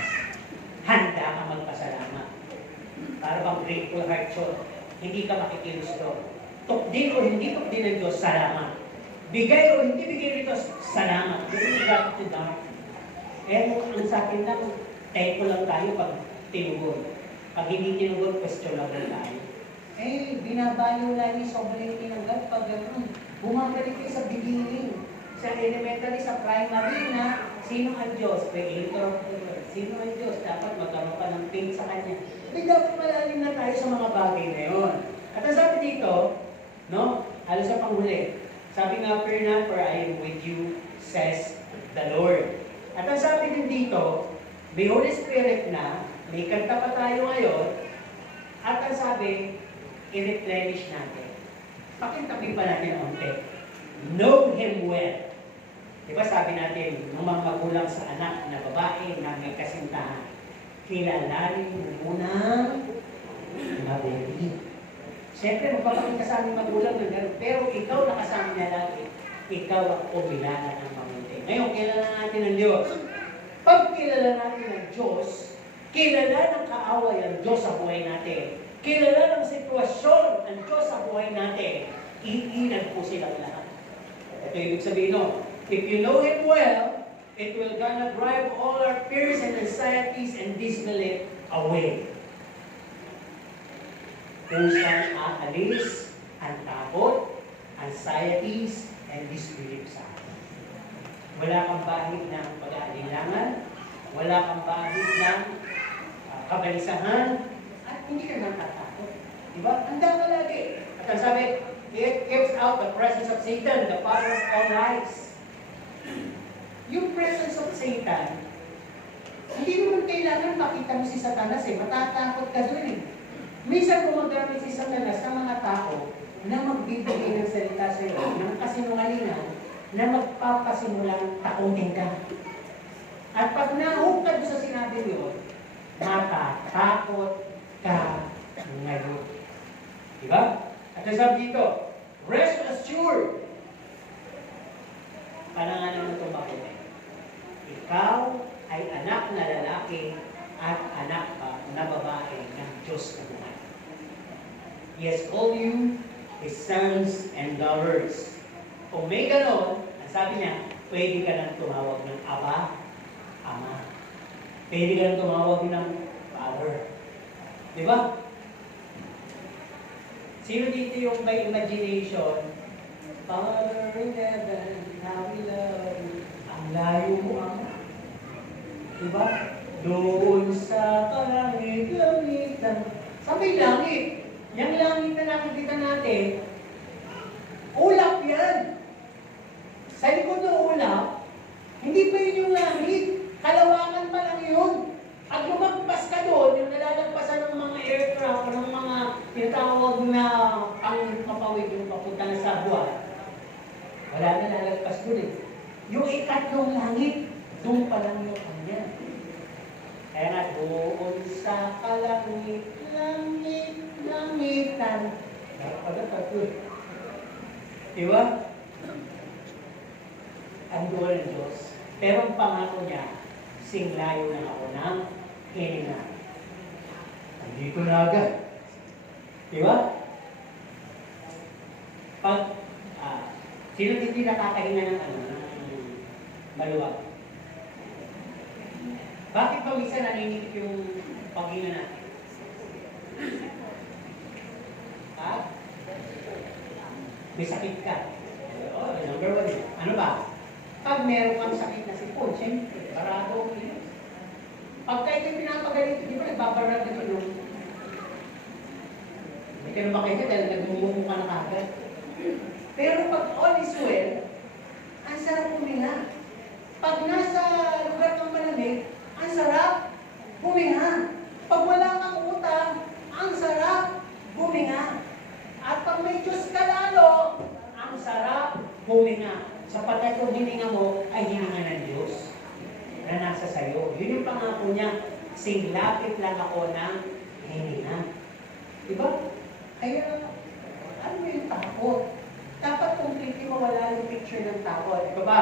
Handa ka magpasalamat. Para bang grateful heart yun. Hindi ka makikilos doon. Tukdin o hindi tukdin ng Diyos, salamat. Bigay o hindi bigay ng Diyos, salamat. Yun yung gratitude na. Eh, ang sa akin lang, thankful lang tayo pag tinugon. Pag hindi tinugon, question lang tayo. Eh, binabayo lang yung sobrang tinanggal pag gano'n. Bumabalik kayo sa beginning. Sa elementary, sa primary na, sino ang Diyos? Creator of the world. Sino ang Diyos? Dapat magkaroon ka ng faith sa Kanya. Hindi dapat malalim na tayo sa mga bagay na yun. At ang sabi dito, no? Halos sa panghuli. Sabi nga, fear not, for I am with you, says the Lord. At ang sabi din dito, may Holy Spirit na, may kanta pa tayo ngayon, at ang sabi, i-replenish natin. Pakintabi pa natin ang unti. Know Him well. Diba sabi natin, ng mga magulang sa anak na babae na may kasintahan, kilalanin mo munang mabuti. Siyempre, magpapakita sa aming magulang ng gano'n, pero ikaw nakasama niya lagi, ikaw ang kumilala ng mabuti. Ngayon, kilala natin ang Diyos. Pag kilala natin ang Diyos, kilala ng kaaway ang Diyos sa buhay natin. Kilala ng sitwasyon ang Diyos sa buhay natin. Iinag po silang lahat. Ito ibig sabihin, no? If you know Him well, it will gonna drive all our fears and anxieties and disbelief away. Kung saan aalis ang takot, anxieties, and disbelief sa atin. Wala kang bahid ng pag-aalinlangan, wala kang bahid ng kabalisahan, at hindi ka natatakot. Diba? Handa ka lagi. At ang sabi, it keeps out the presence of Satan, the father of all lies. Yung presence of Satan, hindi naman kailangan makita mo si Satanas eh. Matatakot ka dun eh. Minsan gumagamit si Satanas ng mga tao na magbibigay ng salita sa iyo, ng kasinungalingan, na magpapasimulang takutin ka. At pag nahook ka doon sa sinabi niyo, matatakot ka ngayon. Diba? At sabi dito, rest assured. Pananganan mo itong mabuti. Ikaw ay anak na lalaki at anak na babae ng Diyos na buhay. He has called you His sons and daughters. Kung may ganon, ang sabi niya, pwede ka nang tumawag ng Aba, Ama. Pwede ka nang tumawag ng Father. Di ba? Sino dito yung may imagination? Father in heaven, how we love you. Ang layo mo, Ama. Di ba? Doon sa kalangit-langitan. Sa may langit. Yung langit na nakikita natin, ulap yan. Sa likod ng ulap, hindi pa yun yung langit. Kalawakan pa lang yun. Pag lumagpas ka doon, yung nalalagpasan ng mga aircraft, ng mga tinatawag na pang-papawid yung papunta sa buwan, wala na lalagpas doon eh. Yung ikatlong langit, doon pa lang yung kanya. Kaya nga, doon sa kalangit-langitan. Nakapagdapat doon. Diba? Ang doon ng Diyos. Pero ang pangako niya, singlayo na ako ng hininga. Hindi ko na agad. Diba? Pag, sino hindi nakakahinga ng maluwag? Bakit pa minsan naninikip yung paghinga natin? Ha? May sakit ka. Oh, number one. Ano ba? Pag meron kang sakit na sipon, siyempre, barado ang ino. Pag kayo pinapagalit, di ba nagbabarad na tulong? Hindi ka na makita dahil nagmumumo ka na kagad. Pero pag all is well, ang sarap huminga. Pag nasa lugar ng malamig, ang sarap huminga. Pag wala kang utang, ang sarap huminga. At pag may Diyos ka lalo, ang sarap huminga. Sapagkat yung hininga mo ay hininga ng Diyos na nasa sayo. Yun yung pangako niya. Singlapit lang ako ng hininga. Diba? Kaya, ano yung takot? Dapat completely mawala yung picture ng takot. Diba ba?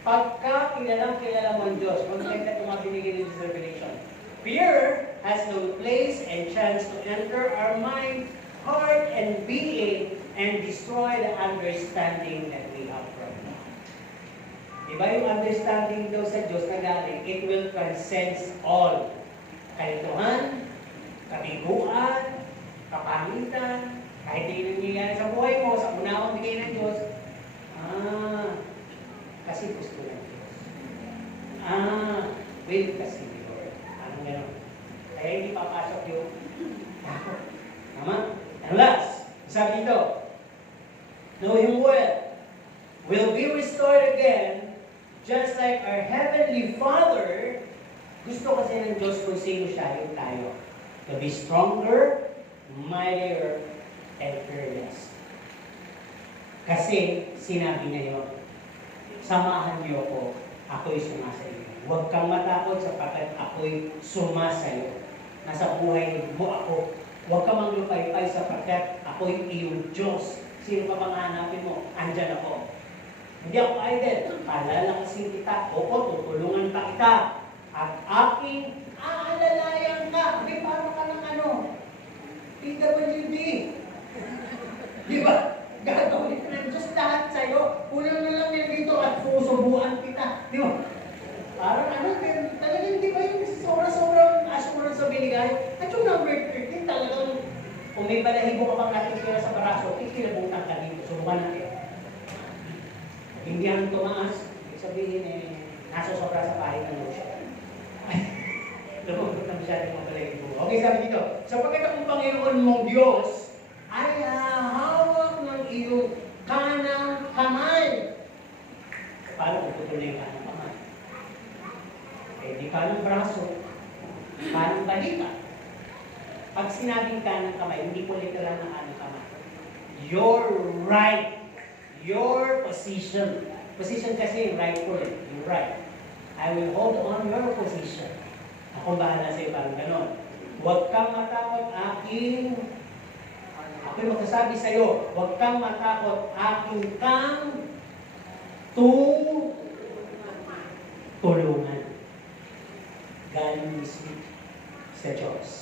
Pagka kilala mo ang Diyos, magkita itong mga binigay ng Revelation. Fear has no place and chance to enter our mind, heart, and being and destroy the understanding that we have from God. Diba yung understanding daw sa Diyos na galing, it will transcend all. Kalituhan, kabiguan, kapangitan, kahit hindi nangyayari sa buhay mo, sa unawang bigay ng Diyos, kasi gusto ng Diyos. Will kasi ni Lord. Anong gano'n? Kaya hindi papasok yung takot. Tama? And last, sabi dito, know Him well, will be restored again, just like our Heavenly Father. Gusto kasi ng Diyos kung sino siya, yung tayo. To be stronger, mightier, and fearless. Kasi sinabi niya yun, samahan niyo ko, ako'y sumasayo. Huwag kang matakot sapagkat ako'y sumasayo. Nasa buhay mo ako. Huwag kang manglupaypay sapagkat ako'y iyong Diyos. Sino pa hanapin mo? Andyan ako. Hindi ako idle. Palalakasin kita. Opo, tutulungan pa kita. At aking aalalayan ka. May para ka ng ano? PWD. Di ba? Gagawin ka ng Diyos lahat sa'yo. Kulang na lang yan dito at susubuan kita. Di ba? Parang ano, talagang di ba yung sobrang assurance sa binigay? At yung number 13, talagang kung may balahibo ka pang nakikira sa baraso, ikilabutan ka dito. Subukan natin. Hindi ang tumaas. Ibig sabihin nasa sobra sa pahit ng lotion. Lumabot na masyadong mga balahibo. Okay, sabi dito, sapagkat ang Panginoon mong Diyos ay hawak ng iyong kanang kamay. Paano kung tutuloy yung kanang kamay? Di kanang braso, kanang balita. Pag sinabing kanang kamay, hindi po literal na kanang kamay. Your right, your position. Position kasi rightful, yung right. I will hold on your position. Ako bahala sa'yo, parang ganon. Huwag kang matakot, ako'y magsasabi sa'yo, huwag kang matakot, aking kang tulungan. Galing mismo sa Diyos.